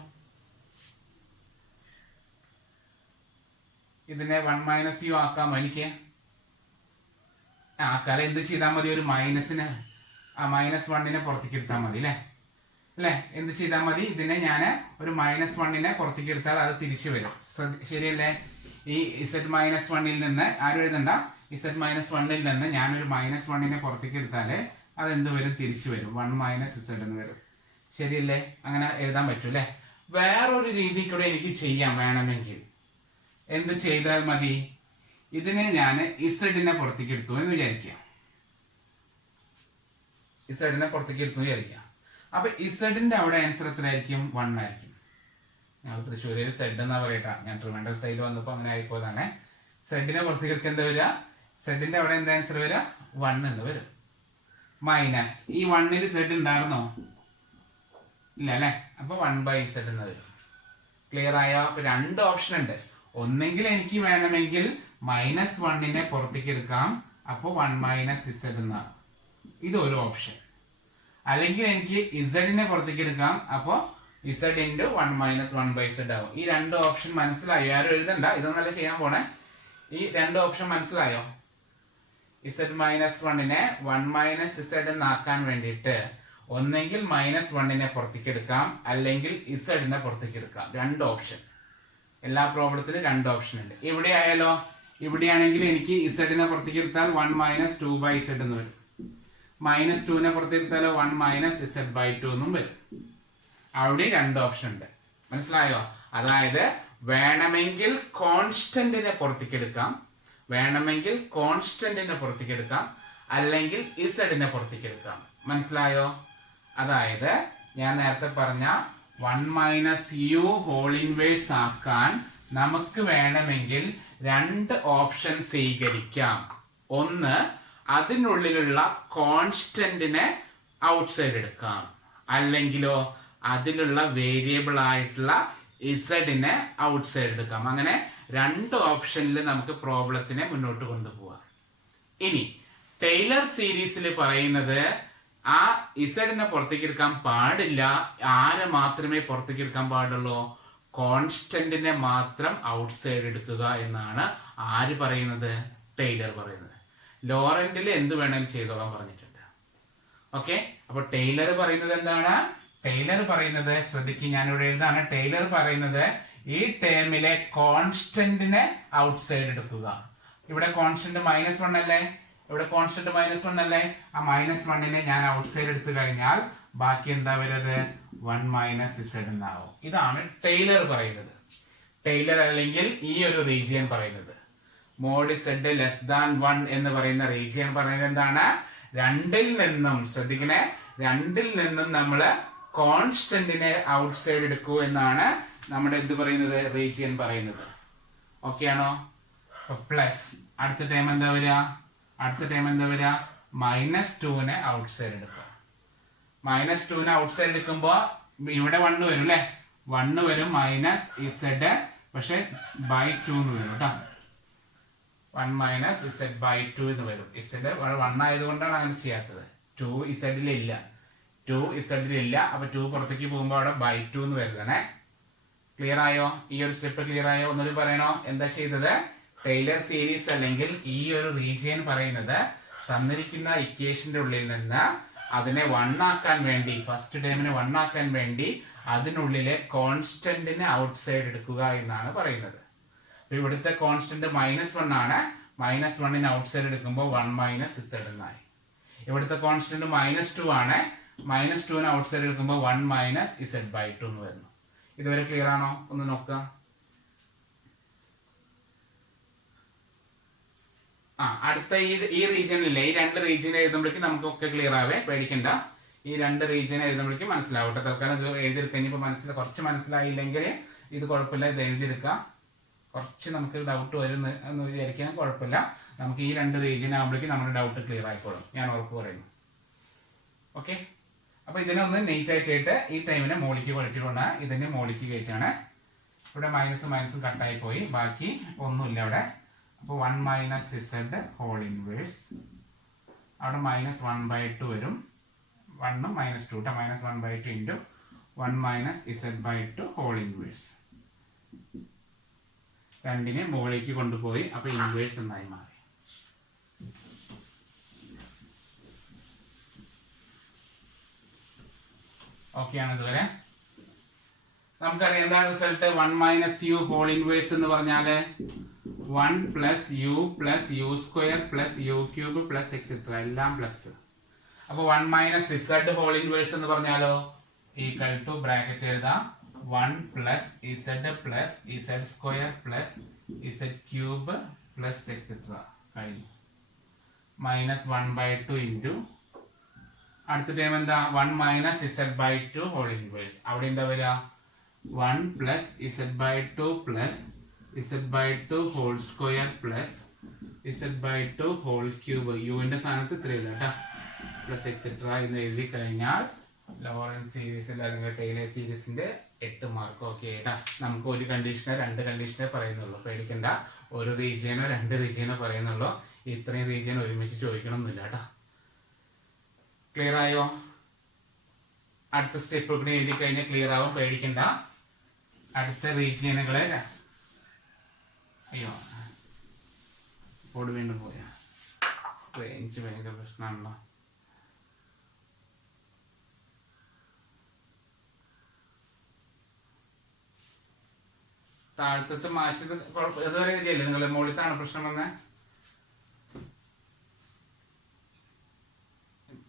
ഇതിനെ 1 - u ആക്കാമോ? എനിക്ക് ആക്കാതെ എന്ത് ചെയ്താൽ മതി? ഒരു മൈനസിന് -1നെ പുറത്തേക്ക് എടുത്താൽ മതി അല്ലേ? എന്ത് ചെയ്താൽ മതി? ഇതിനെ ഞാൻ ഒരു -1നെ പുറത്തേക്ക് എടുത്താൽ അത് തിരിച്ചു വരും. ശരിയല്ലേ? ഈ z-1ൽ നിന്ന് ആരും എഴുതണ്ട. z-1ൽ നിന്ന് ഞാനൊരു -1നെ പുറത്തേക്ക് എടുത്താല് അതെന്ത് വരും? തിരിച്ചു വരും. 1 - z എന്ന് വരും. ശരിയല്ലേ? അങ്ങനെ എഴുതാൻ പറ്റൂല്ലേ? വേറൊരു രീതി കൂടെ എനിക്ക് ചെയ്യാം. വേണമെങ്കിൽ എന്ത് ചെയ്താൽ മതി? ഇതിനെ ഞാൻ z-നെ പുറത്തേക്ക് എടുത്തു എന്ന് വിചാരിക്കാം. z-നെ പുറത്തേക്ക് എടുത്തു വിചാരിക്കാം. അപ്പൊ z-ന്റെ അവിടെ ആൻസർ എത്രയായിരിക്കും? 1 ആയിരിക്കും. ഞങ്ങൾ തൃശ്ശൂരിൽ z എന്നാ പറയട്ടാ. ഞാൻ ട്രിവാൻഡ്രം സ്റ്റൈൽ വന്നപ്പോ അങ്ങനെ ആയിപ്പോയതാണ്. z-നെ പുറത്തേക്ക് എടുക്കുക എന്താ വരിക? z-ന്റെ അവിടെ എന്താ ആൻസർ വരിക? 1 എന്ന് വരും. മൈനസ് ഈ 1ൽ z ഉണ്ടായിരുന്നോ? ഇല്ല അല്ലെ? അപ്പൊ 1/z എന്ന് വരും. ക്ലിയർ ആയോ? അപ്പൊ രണ്ട് ഓപ്ഷൻ ഉണ്ട്. ഒന്നെങ്കിൽ എനിക്ക് വേണമെങ്കിൽ -1നെ പുറത്തേക്ക് എടുക്കാം, അപ്പൊ 1 - z എന്നാണ്. ഇത് ഒരു ഓപ്ഷൻ. അല്ലെങ്കിൽ എനിക്ക് z-നെ പുറത്തേക്ക് എടുക്കാം, അപ്പൊ z × 1 - 1/z ആവും. ഈ രണ്ട് ഓപ്ഷൻ മനസ്സിലായോ? ആരും എഴുതണ്ട, ഇതൊന്നല്ല ചെയ്യാൻ പോണേ. ഈ രണ്ട് ഓപ്ഷൻ മനസ്സിലായോ? z-1നെ 1 - z എന്നാക്കാൻ വേണ്ടിയിട്ട് ഒന്നെങ്കിൽ -1നെ പുറത്തേക്ക് എടുക്കാം, അല്ലെങ്കിൽ z-നെ പുറത്തേക്ക് എടുക്കാം. രണ്ട് ഓപ്ഷൻ. എല്ലാ പ്രോബ്ലത്തിലും രണ്ട് ഓപ്ഷൻ ഉണ്ട്. ഇവിടെ ആയാലോ ഇവിടെയാണെങ്കിൽ എനിക്ക് ഇസഡിനെ പുറത്തേക്ക് എടുത്താൽ 1 മൈനസ് 2/z എന്ന് വരും. -2നെ പുറത്തെടുത്താൽ 1 മൈനസ് z/2 എന്നും വരും. അവിടെ രണ്ട് ഓപ്ഷൻ ഉണ്ട്. മനസ്സിലായോ? അതായത് വേണമെങ്കിൽ കോൺസ്റ്റന്റിനെ പുറത്തേക്ക് എടുക്കാം, അല്ലെങ്കിൽ ഇസഡിനെ പുറത്തേക്ക് എടുക്കാം. മനസ്സിലായോ? അതായത് ഞാൻ നേരത്തെ പറഞ്ഞ 1 മൈനസ് യു ഹോൾ ഇൻവേഴ്സ് ആക്കാൻ നമുക്ക് വേണമെങ്കിൽ രണ്ട് ഓപ്ഷൻ സ്വീകരിക്കാം. ഒന്ന്, അതിനുള്ളിലുള്ള കോൺസ്റ്റന്റിനെ ഔട്ട്സൈഡ് എടുക്കാം, അല്ലെങ്കിലോ അതിലുള്ള വേരിയബിൾ ആയിട്ടുള്ള ഇസഡിനെ ഔട്ട്സൈഡ് എടുക്കാം. അങ്ങനെ രണ്ട് ഓപ്ഷനിൽ നമുക്ക് പ്രോബ്ലത്തിനെ മുന്നോട്ട് കൊണ്ടുപോവാം. ഇനി ടൈലർ സീരീസിൽ പറയുന്നത് ആ ഇസഡിനെ പുറത്തേക്ക് എടുക്കാൻ പാടില്ല. ആരെ മാത്രമേ പുറത്തേക്ക് എടുക്കാൻ പാടുള്ളൂ? കോൺസ്റ്റന്റിനെ മാത്രം ഔട്ട്സൈഡ് എടുക്കുക എന്നാണ് ആര് പറയുന്നത്? ടൈലർ പറയുന്നത്. ലോറന്റിൽ എന്ത് വേണമെങ്കിലും ചെയ്തോളാൻ പറഞ്ഞിട്ടുണ്ട്. ഓക്കെ, അപ്പൊ ടൈലർ പറയുന്നത് എന്താണ്? ടൈലർ പറയുന്നത്, ശ്രദ്ധിക്കുക, ഞാനിവിടെ എഴുതാണ്. ടൈലർ പറയുന്നത് ഈ ടേമിലെ കോൺസ്റ്റന്റിനെ ഔട്ട്സൈഡ് എടുക്കുക. ഇവിടെ കോൺസ്റ്റന്റ് -1 അല്ലേ? ഇവിടെ കോൺസ്റ്റന്റ് -1 അല്ലേ? ആ -1നെ ഞാൻ ഔട്ട്സൈഡ് എടുത്തു കഴിഞ്ഞാൽ ബാക്കി എന്താ വരുന്നത്? 1 മൈനസ് z എന്നാവും. ഇതാണ് ടൈലർ പറയുന്നത്. ടൈലർ അല്ലെങ്കിൽ ഈ ഒരു റീജിയൻ പറയുന്നത്, മോഡ് z ലെസ് ദാൻ 1 എന്ന് പറയുന്ന റീജിയൻ പറയുന്നത് എന്താണ്? രണ്ടിൽ നിന്നും, ശ്രദ്ധിക്കണേ, രണ്ടിൽ നിന്നും നമ്മള് കോൺസ്റ്റന്റിനെ ഔട്ട്സൈഡ് എടുക്കൂ എന്നാണ് നമ്മുടെ എന്ത് പറയുന്നത്? റീജിയൻ പറയുന്നത്. ഓക്കെ ആണോ? പ്ലസ് അടുത്ത ടൈം എന്താ വരിക? -2നെ ഔട്ട്സൈഡ് എടുക്കുക. -2നെ ഔട്ട്സൈഡ് എടുക്കുമ്പോ ഇവിടെ 1 വരും അല്ലെ? 1 വരും, -z പക്ഷെ /2 എന്ന് വരും കേട്ടോ. 1 മൈനസ് z/2 എന്ന് വരും. z 1 ആയതുകൊണ്ടാണ് അങ്ങനെ ചെയ്യാത്തത്. 2 z-ലില്ല. അപ്പൊ 2 പുറത്തേക്ക് പോകുമ്പോ അവിടെ /2 എന്ന് വരുന്നേ. ക്ലിയർ ആയോ? ഈ ഒരു സ്റ്റെപ്പ് ക്ലിയർ ആയോ? ഒന്നുകൂടി പറയണോ? എന്താ ചെയ്തത്? ടൈലർ സീരീസ് അല്ലെങ്കിൽ ഈ ഒരു റീജിയൻ പറയുന്നത് തന്നിരിക്കുന്ന ഇക്വേഷന്റെ ഉള്ളിൽ നിന്ന് അതിനെ 1 ആക്കാൻ വേണ്ടി, ഫസ്റ്റ് ടേമിനെ 1 ആക്കാൻ വേണ്ടി അതിനുള്ളിലെ കോൺസ്റ്റന്റിനെ ഔട്ട്സൈഡ് എടുക്കുക എന്നാണ് പറയുന്നത്. ഇവിടുത്തെ കോൺസ്റ്റന്റ് -1 ആണ്. -1നെ ഔട്ട്സൈഡ് എടുക്കുമ്പോൾ 1 മൈനസ് z എന്നായി. ഇവിടുത്തെ കോൺസ്റ്റന്റ് -2 ആണ്. -2നെ ഔട്ട്സൈഡ് എടുക്കുമ്പോൾ 1 മൈനസ് z/2 എന്ന് വരുന്നു. ഇതുവരെ ക്ലിയർ ആണോ? ഒന്ന് നോക്കുക. അടുത്ത ഈ റീജിയനില്ലേ, ഈ രണ്ട് റീജിയൻ എഴുതുമ്പോഴേക്കും നമുക്കൊക്കെ ക്ലിയർ ആവേ, പേടിക്കണ്ട. ഈ രണ്ട് റീജിയൻ എഴുതുമ്പോഴേക്കും മനസ്സിലാവട്ടെ. തൽക്കാലം ഇത് എഴുതിയെടുക്കുക. ഇനിയിപ്പോൾ കുറച്ച് മനസ്സിലായില്ലെങ്കിൽ ഇത് കുഴപ്പമില്ല, ഇത് എഴുതിയെടുക്കാം. കുറച്ച് നമുക്ക് ഡൗട്ട് വരും എന്ന് വിചാരിക്കാൻ കുഴപ്പമില്ല. നമുക്ക് ഈ രണ്ട് റീജിയൻ ആകുമ്പോഴേക്കും നമ്മുടെ ഡൗട്ട് ക്ലിയർ ആയിക്കോളും, ഞാൻ ഉറപ്പ് പറയുന്നു. ഓക്കെ, അപ്പൊ ഇതിനെ ഒന്ന് നീറ്റ് ആയിട്ട് ഈ ടൈമിനെ മോളിക്ക് കുഴച്ചിട്ടുണ്ട്. ഇതിനെ മോളിക്ക് കയറ്റാണ്. ഇവിടെ മൈനസും കട്ടായി പോയി, ബാക്കി ഒന്നുമില്ല അവിടെ. അപ്പോൾ 1 മൈനസ് z ഹോൾ ഇൻവേഴ്സ്, അവിടെ -1/2 വരും. 1ഉം -2 -1/2 into 1 minus z/2 whole inverse. രണ്ടിനെ മുകളിലേക്ക് കൊണ്ടുപോയി, അപ്പൊ ഇൻവേഴ്സ് എന്നായി മാറി. ഓക്കെ ആണ് ഇതുവരെ? നമുക്കറിയാം എന്താണ് result? 1 minus U whole inverse എന്ന് പറഞ്ഞാല് 1 plus U plus U square plus U cube plus etcetera, എല്ലാം പ്ലസ്. അപ്പൊ 1 മൈനസ് z ഹോൾ ഇൻവേഴ്സ് എന്ന് പറഞ്ഞാലോ ഈക്വൽ ടു ബ്രാക്കറ്റ് എഴുതാം 1 plus z plus z square plus z cube plus etcetera കഴിഞ്ഞു. -1/2 into അടുത്ത time എന്താ? 1 മൈനസ് z/2 ഹോൾ ഇൻവേഴ്സ്. അവിടെ എന്താ വരിക? 1 plus z/2 plus z/2 whole square plus z/2 whole cube. യുവിന്റെ സ്ഥാനത്ത് 3 കേട്ടോ, പ്ലസ് എക്സെട്ര എന്ന് എഴുതി കഴിഞ്ഞാൽ ലോറൻസ് സീരീസിൽ അല്ലെങ്കിൽ ടൈലർ സീരീസിന്റെ 8 മാർക്ക്. ഓക്കെ ഏട്ടാ, നമുക്ക് ഒരു കണ്ടീഷനോ 2 കണ്ടീഷനേ പറയുന്നുള്ളൂ, പേടിക്കണ്ട. ഒരു റീജിയനോ 2 റീജിയനോ പറയുന്നുള്ളൂ. ഇത്രയും റീജിയൻ ഒരുമിച്ച് ചോദിക്കണമെന്നില്ല കേട്ടോ. ക്ലിയർ ആയോ? അടുത്ത സ്റ്റെപ്പ് കൂടി എഴുതി കഴിഞ്ഞാൽ ക്ലിയർ ആവും, പേടിക്കണ്ട. അടുത്ത റീജിയനുകളെ അയ്യോ ബോർഡ് വീണ്ടും പോയാ, റേഞ്ച് ഭയങ്കര പ്രശ്നമാണല്ലോ. താഴത്തെ മാച്ചത് ഇതുവരെ എഴുതിയല്ലേ നിങ്ങൾ? മുകളിലത്താണ് പ്രശ്നം വന്നേ?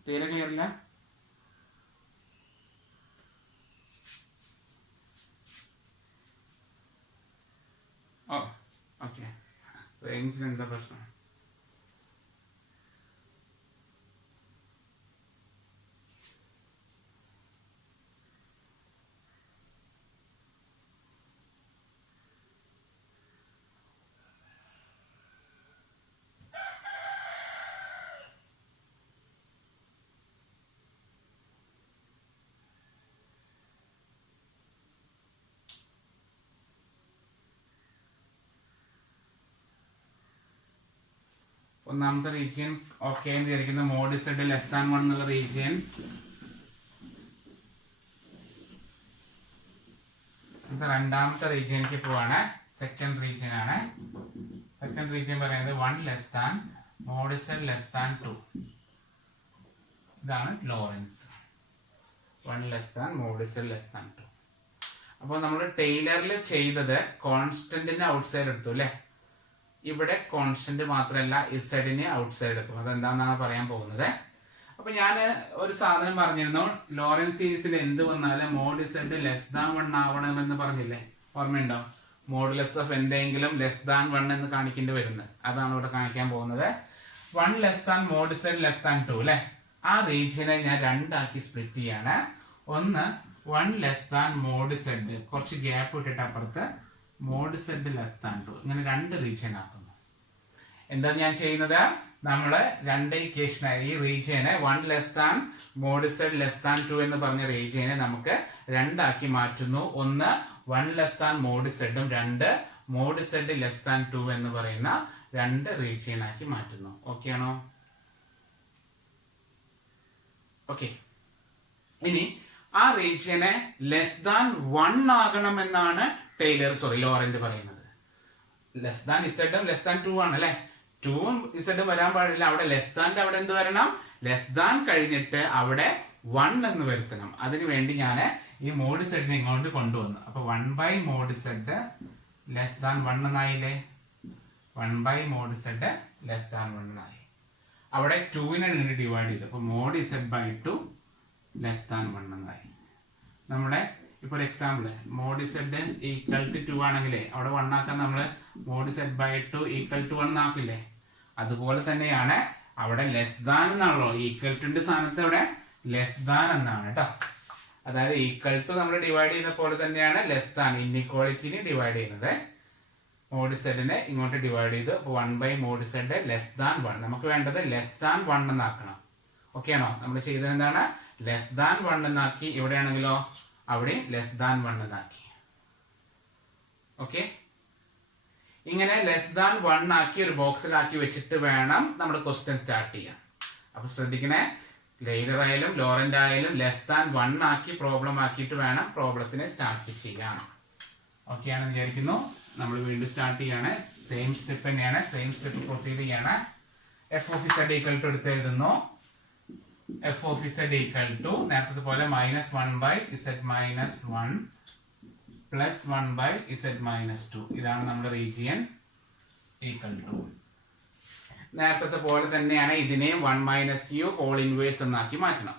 തീരെ ക്ലിയർ ഇല്ല. ഓ ഓക്കെ, റേഞ്ചിന് എന്താ പ്രശ്നം? ഒന്നാമത്തെ റീജിയൻ ഓക്കെ എന്ന് വിചാരിക്കുന്ന മോഡ് സെഡ് ലെസ് ദാൻ 1 എന്നുള്ള റീജിയൻ. രണ്ടാമത്തെ റീജിയനിലേക്ക് പോവാണ്. സെക്കൻഡ് റീജിയൻ ആണ്. സെക്കൻഡ് റീജിയൻ പറയുന്നത് 1 less than mod Z less than 2. ഇതാണ് Laurent. 1 less than mod Z less than 2. അപ്പോൾ നമ്മൾ ടൈലറിൽ ചെയ്തത് കോൺസ്റ്റന്റിന് ഔട്ട്സൈഡ് എടുത്തു അല്ലേ? ഇവിടെ കോൺസ്റ്റന്റ് മാത്രമല്ല ഇസഡിന് ഔട്ട്സൈഡ് എടുക്കും. അതെന്താണെന്നാണ് പറയാൻ പോകുന്നത്. അപ്പൊ ഞാൻ ഒരു സാധനം പറഞ്ഞിരുന്നു, ലോറൻസ് സീരീസിൽ എന്ത് വന്നാലും മോഡ് ഇസഡ് ലെസ് ദാൻ 1 ആവണമെന്ന് പറഞ്ഞില്ലേ? ഓർമ്മയുണ്ടോ? മോഡുലസ് ഓഫ് എന്തെങ്കിലും ലെസ് ദാൻ 1 എന്ന് കാണിക്കേണ്ടി വരുന്നത്. അതാണ് ഇവിടെ കാണിക്കാൻ പോകുന്നത്. 1 less than mod Z less than 2 അല്ലെ? ആ റീജിയനെ ഞാൻ രണ്ടാക്കി സ്പ്ലിറ്റ് ചെയ്യാണ്. ഒന്ന് 1 ലെസ് ദാൻ മോഡ് ഇസഡ്, കുറച്ച് ഗ്യാപ്പ് ഇട്ടിട്ട് അപ്പുറത്ത് മോഡ് സെഡ് ലെസ് ദാൻ 2, ഇങ്ങനെ രണ്ട് റീജിയൻ ആക്കുന്നു. എന്താ ഞാൻ ചെയ്യുന്നത്? നമ്മള് രണ്ട് ഇക്വേഷനായി ഈ റീജിയനെ 1 less than mod Z less than 2 എന്ന് പറഞ്ഞ റീജിയനെ നമുക്ക് രണ്ടാക്കി മാറ്റുന്നു. ഒന്ന് 1 ലെസ് ദാൻ മോഡ് സെഡും, രണ്ട് മോഡ് സെഡ് ലെസ് ദാൻ 2 എന്ന് പറയുന്ന രണ്ട് റീജിയൻ ആക്കി മാറ്റുന്നു. ഓക്കെ ആണോ? ഓക്കെ. ഇനി ആ റീജിയനെ ലെസ് ദാൻ 1 ആകണമെന്നാണ് ലോറന്റ് പറയുന്നത്. ലെസ് ദാൻ ഇസഡും ലെസ് ദാൻ 2 ആണ് അല്ലെ? 2ഉം ഇസഡും വരാൻ പാടില്ല. അവിടെ ലെസ് ദാന്റെ അവിടെ എന്ത് വരണം? ലെസ് ദാൻ കഴിഞ്ഞിട്ട് അവിടെ 1 എന്ന് വരുത്തണം. അതിനു വേണ്ടി ഞാൻ ഈ മോഡ് സെഡിനെ ഇങ്ങോട്ട് കൊണ്ടുവന്നു. അപ്പൊ 1 by mod Z less than 1 എന്നായില്ലേ? 1 by mod Z less than 1 എന്നായി. അവിടെ 2നെ ഇങ്ങനെ ഡിവൈഡ് ചെയ്തു. അപ്പൊ mod Z by 2 less than 1 എന്നായി. നമ്മുടെ ഇപ്പൊ ഒരു example, mod Z equal to 2 ആണെങ്കിലേ അവിടെ 1 ആക്കാൻ നമ്മള് mod Z by 2 equal to 1 ആക്കില്ലേ? അതുപോലെ തന്നെയാണ് അവിടെ ലെസ് ദാൻ എന്നാണല്ലോ, ഈക്വൽ ടുന്റെ സ്ഥാനത്ത് അവിടെ ലെസ് ദാൻ എന്നാണ് കേട്ടോ. അതായത് ഈക്വൽ ടു നമ്മൾ ഡിവൈഡ് ചെയ്യുന്ന പോലെ തന്നെയാണ് ലെസ് ദാൻ ഇൻഇക്വാളിറ്റിനെ ഡിവൈഡ് ചെയ്യുന്നത്. മോഡ് സെഡിനെ ഇങ്ങോട്ട് ഡിവൈഡ് ചെയ്ത് 1 by mod Z less than 1. നമുക്ക് വേണ്ടത് ലെസ് ദാൻ 1 എന്നാക്കണം. ഓക്കെ ആണോ? നമ്മൾ ചെയ്തത് എന്താണ്? ലെസ് ദാൻ 1 എന്നാക്കി. ഇവിടെയാണെങ്കിലോ അവിടെ ലെസ് ദാൻ 1 എന്നാക്കി. ഓക്കെ, ഇങ്ങനെ ലെസ് ദാൻ 1 ആക്കി ഒരു ബോക്സിലാക്കി വെച്ചിട്ട് വേണം നമ്മുടെ ക്വസ്റ്റ്യൻ സ്റ്റാർട്ട് ചെയ്യാൻ. അപ്പൊ ശ്രദ്ധിക്കണേ, ലെയ്ലർ ആയാലും ലോറന്റ് ആയാലും ലെസ് ദാൻ 1 ആക്കി പ്രോബ്ലം ആക്കിയിട്ട് വേണം പ്രോബ്ലത്തിനെ സ്റ്റാർട്ട് ചെയ്യാൻ. ഓക്കെ ആണെന്ന് വിചാരിക്കുന്നു. നമ്മൾ വീണ്ടും സ്റ്റാർട്ട് ചെയ്യാണ്. സെയിം സ്റ്റെപ്പ് തന്നെയാണ്, സെയിം സ്റ്റെപ്പ് പ്രൊസീഡ് ചെയ്യാണ്. F of Z equal to എടുത്ത് എഴുതുന്നു. F of Z equal to നേരത്തെ പോലെ -1 by Z minus 1 plus 1 by Z minus 2. ഇതാണ് നമ്മുടെ റീജിയൻ ഈക്വൽ ടു. നേരത്തെ പോലെ തന്നെയാണ് ഇതിനെ 1 മൈനസ് യു ഹോൾ ഇൻവേഴ്സ് എന്നാക്കി മാറ്റണം.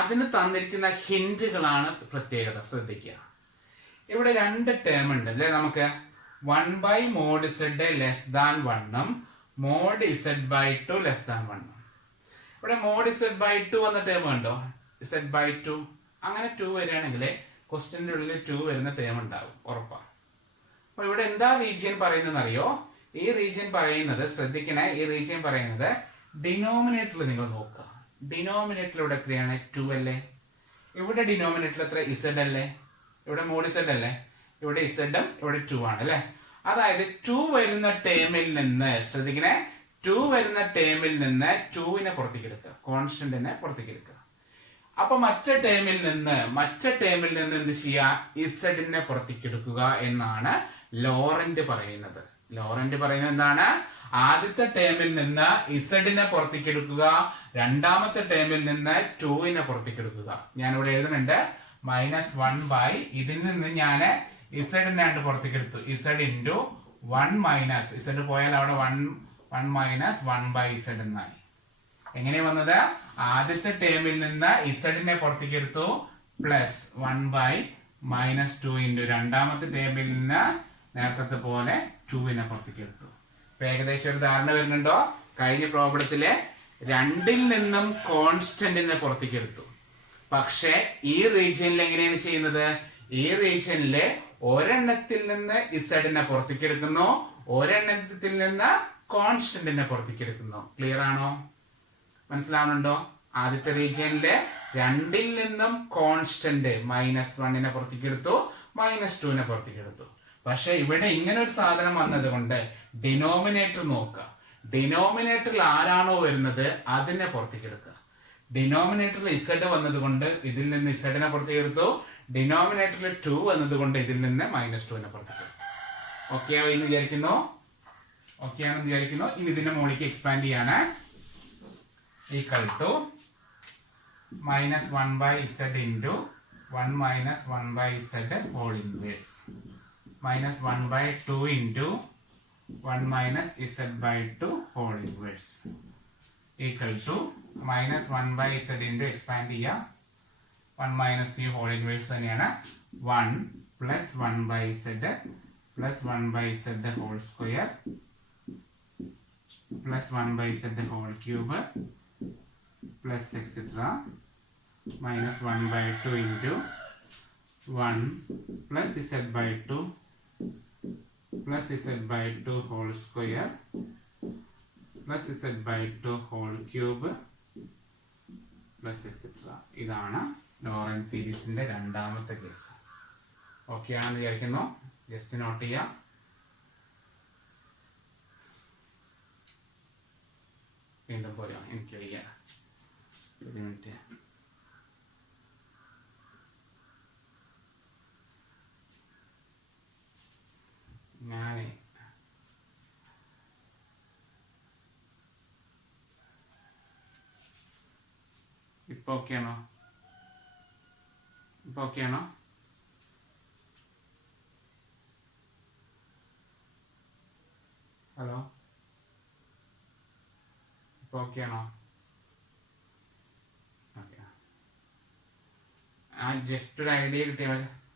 അതിന് തന്നിരിക്കുന്ന ഹിന്റുകളാണ് പ്രത്യേകത. ശ്രദ്ധിക്കുക, ഇവിടെ രണ്ട് ടേം ഉണ്ട് അല്ലെ? നമുക്ക് 1 by mod Z less than 1ഉം mod Z by 2 less than 1ഉം. ഇവിടെ മോഡ് ഇസഡ് ബൈ 2 വന്ന ടേം ഉണ്ടോ? ഇസഡ് ബൈ 2 അങ്ങനെ 2 വരികയാണെങ്കിൽ ക്വസ്റ്റ്യന്റെ ഉള്ളിൽ 2 വരുന്ന ടേം ഉണ്ടാവും ഉറപ്പാണ്. അപ്പൊ ഇവിടെ എന്താ റീജിയൻ പറയുന്നത് അറിയോ? ഈ റീജിയൻ പറയുന്നത്, ശ്രദ്ധിക്കണേ, ഈ റീജിയൻ പറയുന്നത് ഡിനോമിനേറ്ററിൽ നിങ്ങൾ നോക്കുക. ഡിനോമിനേറ്റർ ഇവിടെ എത്രയാണ്? 2 അല്ലേ? ഇവിടെ ഡിനോമിനേറ്റർ എത്ര? ഇസഡ് അല്ലേ? ഇവിടെ മോഡ് ഇസഡ് അല്ലേ? ഇവിടെ ഇസഡും ഇവിടെ 2 ആണ് അല്ലെ? അതായത് 2 വരുന്ന ടേമിൽ നിന്ന്, ശ്രദ്ധിക്കണേ, 2 വരുന്ന ടേമിൽ നിന്ന് 2നെ പുറത്തേക്ക് എടുക്കുക, കോൺസ്റ്റന്റിനെ പുറത്തേക്ക് എടുക്കുക. അപ്പൊ മറ്റേ ടേമിൽ നിന്ന് എന്ത് ചെയ്യുക? ഇസഡിനെ പുറത്തേക്ക് എടുക്കുക എന്നാണ് ലോറന്റ് പറയുന്നത്. ലോറന്റ് പറയുന്നത് എന്താണ്? ആദ്യത്തെ ടേമിൽ നിന്ന് ഇസഡിനെ പുറത്തേക്ക് എടുക്കുക, രണ്ടാമത്തെ ടേമിൽ നിന്ന് 2നെ പുറത്തേക്ക് എടുക്കുക. ഞാൻ ഇവിടെ എഴുതുന്നുണ്ട് -1 ബൈ ഇതിൽ നിന്ന് ഞാൻ ഇസഡിനെ ആയിട്ട് പുറത്തേക്ക് എടുത്തു. ഇസഡ് ഇൻറ്റു 1 മൈനസ് ഇസഡ് പോയാൽ അവിടെ 1 മൈനസ് 1/z എന്നായി. എങ്ങനെ വന്നത്? ആദ്യത്തെ ടേമിൽ നിന്ന് ഇസഡിനെ പുറത്തേക്ക് എടുത്തു പ്ലസ് 1/-2 ഇൻറ്റു രണ്ടാമത്തെ ടേമിൽ നിന്ന് നേരത്തെ പോലെ 2നെ പുറത്തേക്ക് എടുത്തു. ഇപ്പൊ ഏകദേശം ഒരു ധാരണ വരുന്നുണ്ടോ? കഴിഞ്ഞ പ്രോബ്ലത്തിലെ 2ൽ നിന്നും കോൺസ്റ്റന്റിനെ പുറത്തേക്ക് എടുത്തു. പക്ഷെ ഈ റീജിയനിൽ എങ്ങനെയാണ് ചെയ്യുന്നത്? ഈ റീജിയനില് ഒരെണ്ണത്തിൽ നിന്ന് ഇസഡിനെ പുറത്തേക്ക് എടുക്കുന്നു, ഒരെണ്ണത്തിൽ നിന്ന് കോൺസ്റ്റന്റിനെ പുറത്തേക്ക് എടുക്കുന്നു. ക്ലിയർ ആണോ? മനസ്സിലാവുന്നുണ്ടോ? ആദ്യത്തെ റീജിയനിലെ 2ൽ നിന്നും കോൺസ്റ്റന്റ് -1നെ പുറത്തേക്ക് എടുത്തു, -2നെ പുറത്തേക്ക് എടുത്തു. പക്ഷെ ഇവിടെ ഇങ്ങനെ ഒരു സാധനം വന്നത് കൊണ്ട് ഡിനോമിനേറ്റർ നോക്കുക. ഡിനോമിനേറ്ററിൽ ആരാണോ വരുന്നത് അതിനെ പുറത്തേക്ക് എടുക്കുക. ഡിനോമിനേറ്ററിൽ ഇസഡ് വന്നത് കൊണ്ട് ഇതിൽ നിന്ന് ഇസഡിനെ പുറത്തേക്ക് എടുത്തു, ഡിനോമിനേറ്ററിൽ 2 വന്നത് കൊണ്ട് ഇതിൽ നിന്ന് -2നെ പുറത്തേക്ക് എടുത്തു. ഓക്കെ എന്ന് വിചാരിക്കുന്നു? ഓക്കെ ആണെന്ന് വിചാരിക്കുന്നു. ഇനി ഇതിന്റെ മുകളിലേക്ക് എക്സ്പാൻഡ് ചെയ്യാണ്. Equal to -1/z into 1 minus 1/z whole inverse -1/2 into 1 minus z/2 whole inverse equal to -1/z into expand ചെയ്യുക 1 മൈനസ് ഈ ഹോൾ ഇൻവേഴ്സ് തന്നെയാണ് 1 plus 1/z plus 1/z whole square plus 1/z whole cube plus etc minus 1/2 into 1 plus z/2 plus z/2 whole square plus z/2 whole cube plus etc. ഇതാണ് Lawrence സീരീസിന്റെ രണ്ടാമത്തെ case. Okay ആണെന്ന് വിചാരിക്കുന്നു. Just not ചെയ്യാം. വീണ്ടും പോയോ? എനിക്കറിയാം. ഒരു മിനിറ്റ്. ഞാനേ ഇപ്പൊ ഓക്കെയാണോ? ഇപ്പൊ ഓക്കെയാണോ? ഹലോ, ഇപ്പൊ ഓക്കെയാണോ? ആ ജസ്റ്റ് ഒരു ഐഡിയ കിട്ടിയ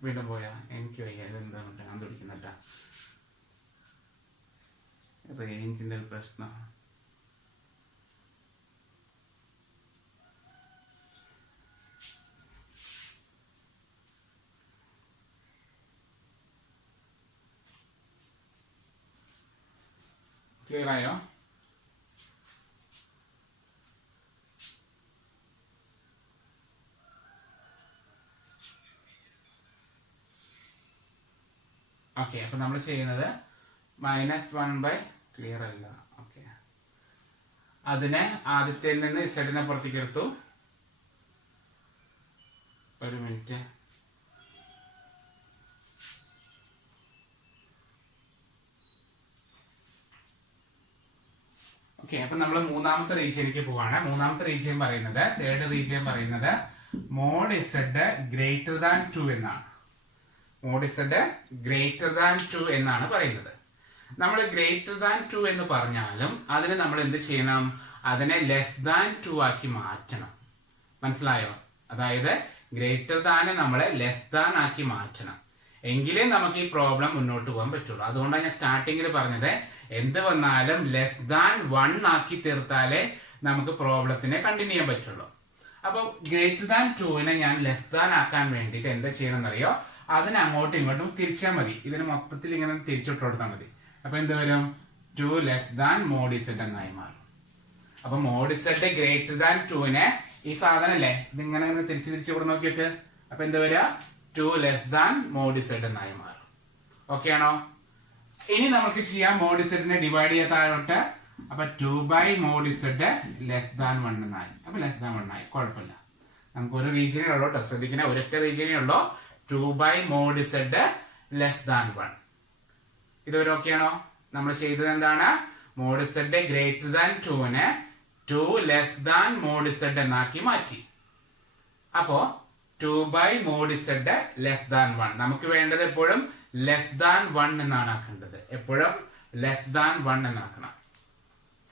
വീണ്ടും പോയാ എനിക്ക് വയ്യ. ഇതെന്താണ് ഞാൻ തുടിക്കുന്നിട്ടാ, റേഞ്ചിന്റെ ഒരു പ്രശ്നം. ക്ലിയർ ആയോ? ഓക്കെ, അപ്പൊ നമ്മൾ ചെയ്യുന്നത് -1 ക്ലിയർ അല്ല. ഓക്കെ, അതിനെ ആദ്യത്തിൽ നിന്ന് ഇസഡിനെ പുറത്തേക്ക് എടുത്തു. ഒരു മിനിറ്റ്. ഓക്കെ, അപ്പൊ നമ്മൾ മൂന്നാമത്തെ റീജിയനിലേക്ക് പോവാണ്. മൂന്നാമത്തെ റീജിയൻ പറയുന്നത്, തേർഡ് റീജിയൻ പറയുന്നത് മോഡ് ഇസഡ് ഗ്രേറ്റർ ദാൻ 2 എന്നാണ്. മോഡ് ഇസഡ് ഗ്രേറ്റർ ദാൻ 2 എന്നാണ് പറയുന്നത്. നമ്മൾ ഗ്രേറ്റർ ദാൻ 2 എന്ന് പറഞ്ഞാലും അതിന് നമ്മൾ എന്ത് ചെയ്യണം? അതിനെ ലെസ് ദാൻ 2 ആക്കി മാറ്റണം. മനസ്സിലായോ? അതായത് ഗ്രേറ്റർ ദാനെ നമ്മളെ ലെസ് ദാൻ ആക്കി മാറ്റണം. എങ്കിലേ നമുക്ക് ഈ പ്രോബ്ലം മുന്നോട്ട് പോകാൻ പറ്റുള്ളൂ. അതുകൊണ്ടാണ് ഞാൻ സ്റ്റാർട്ടിങ്ങിൽ പറഞ്ഞത്, എന്ത് വന്നാലും ലെസ് ദാൻ 1 ആക്കി തീർത്താലേ നമുക്ക് പ്രോബ്ലത്തിനെ കണ്ടിന്യൂ ചെയ്യാൻ പറ്റുള്ളൂ. അപ്പൊ ഗ്രേറ്റർ ദാൻ 2നെ ഞാൻ ലെസ് ദാൻ ആക്കാൻ വേണ്ടിയിട്ട് എന്താ ചെയ്യണം എന്നറിയോ? അതിനെ അങ്ങോട്ടും ഇങ്ങോട്ടും തിരിച്ചാൽ മതി. ഇതിന് മൊത്തത്തിൽ ഇങ്ങനെ തിരിച്ചിട്ട് കൊടുത്താൽ മതി. അപ്പൊ എന്ത് വരും? 2 ലെസ് ദാൻ മോഡ് ഇസഡ് എന്നായി മാറും. അപ്പൊ മോഡ് ഇസഡ് ഗ്രേറ്റർ ദാൻ 2നെ ഈ സാധനല്ലേ ഇതിങ്ങനെ തിരിച്ച് ഇവിടെ നോക്കിയിട്ട് അപ്പൊ എന്താ വരിക? 2 ലെസ് ദാൻ മോഡ് ഇസഡ് എന്നായി മാറും. ഓക്കെ ആണോ? ഇനി നമുക്ക് ചെയ്യാം മോഡ് ഇസഡിനെ ഡിവൈഡ് ചെയ്യാൻ താഴോട്ട്. അപ്പൊ 2/mod z ലെസ് ദാൻ 1 എന്നായി. അപ്പൊ ലെസ് ദാൻ 1 ആയി, കുഴപ്പമില്ല. നമുക്ക് ഒരു റീജിയനേ ഉള്ളൂ കേട്ടോ, ശ്രദ്ധിക്കുന്ന ഒരൊറ്റ റീജിയനേ ഉള്ളൂ. 2/mod z less than 1. ഇതുവരെ ഓക്കെ ആണോ? നമ്മൾ ചെയ്തത് എന്താണ്? മോഡ് z ഗ്രേറ്റർ ദാൻ 2നെ 2 ലെസ് ദാൻ മോഡ് z എന്നാക്കി മാറ്റി. അപ്പോ 2/mod z ലെസ് ദാൻ 1. നമുക്ക് വേണ്ടത് എപ്പോഴും ലെസ് ദാൻ 1 എന്നാണ് ആക്കേണ്ടത്. എപ്പോഴും ലെസ് ദാൻ 1 എന്നാക്കണം.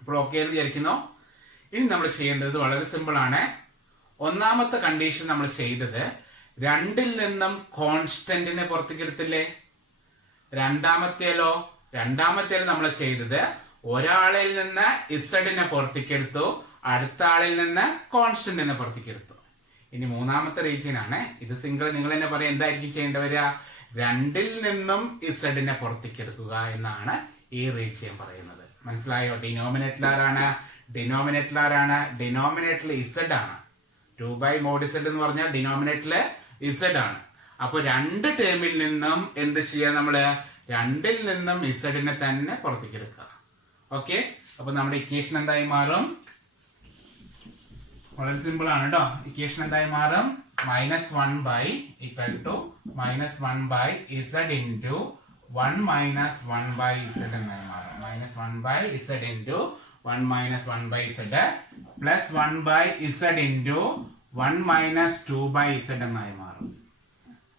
ഇപ്പോൾ ഓക്കെ എന്ന് വിചാരിക്കുന്നു. ഇനി നമ്മൾ ചെയ്യേണ്ടത് വളരെ സിമ്പിൾ ആണ്. ഒന്നാമത്തെ കണ്ടീഷൻ നമ്മൾ ചെയ്തത് 2ൽ നിന്നും കോൺസ്റ്റന്റിനെ പുറത്തേക്ക് എടുത്തില്ലേ. രണ്ടാമത്തേലോ നമ്മൾ ചെയ്തത് ഒരാളിൽ നിന്ന് ഇസഡിനെ പുറത്തേക്ക് എടുത്തു, അടുത്ത ആളിൽ നിന്ന് കോൺസ്റ്റന്റിനെ പുറത്തേക്ക് എടുത്തു. ഇനി മൂന്നാമത്തെ റീജിയൻ ആണ് ഇത്. സിംഗിൾ നിങ്ങൾ തന്നെ പറയാം എന്തായിരിക്കും ചെയ്യേണ്ടി വരിക? 2ൽ നിന്നും ഇസഡിനെ പുറത്തേക്ക് എടുക്കുക എന്നാണ് ഈ റീജിയൻ പറയുന്നത്. മനസ്സിലായോ? ഡിനോമിനേറ്ററിൽ ഇസഡ് ആണ്. 2/mod z എന്ന് പറഞ്ഞാൽ ഡിനോമിനേറ്ററിൽ ഇസഡ് ആണ്. അപ്പൊ 2 ടേമിൽ നിന്നും എന്ത് ചെയ്യാ? നമ്മള് 2ൽ നിന്നും ഇസഡിനെ തന്നെ പുറത്തേക്ക് എടുക്കുക. ഓക്കെ, അപ്പൊ നമ്മുടെ ഇക്വേഷൻ എന്തായി മാറും? വളരെ സിമ്പിൾ ആണ് കേട്ടോ. ഇക്വേഷൻ എന്തായി മാറും? -1 equal to -1/z into 1 - 1/z എന്നായി മാറും. -1/z into 1 - 1/z plus 1/z into 1 - 2/z എന്നായി മാറും.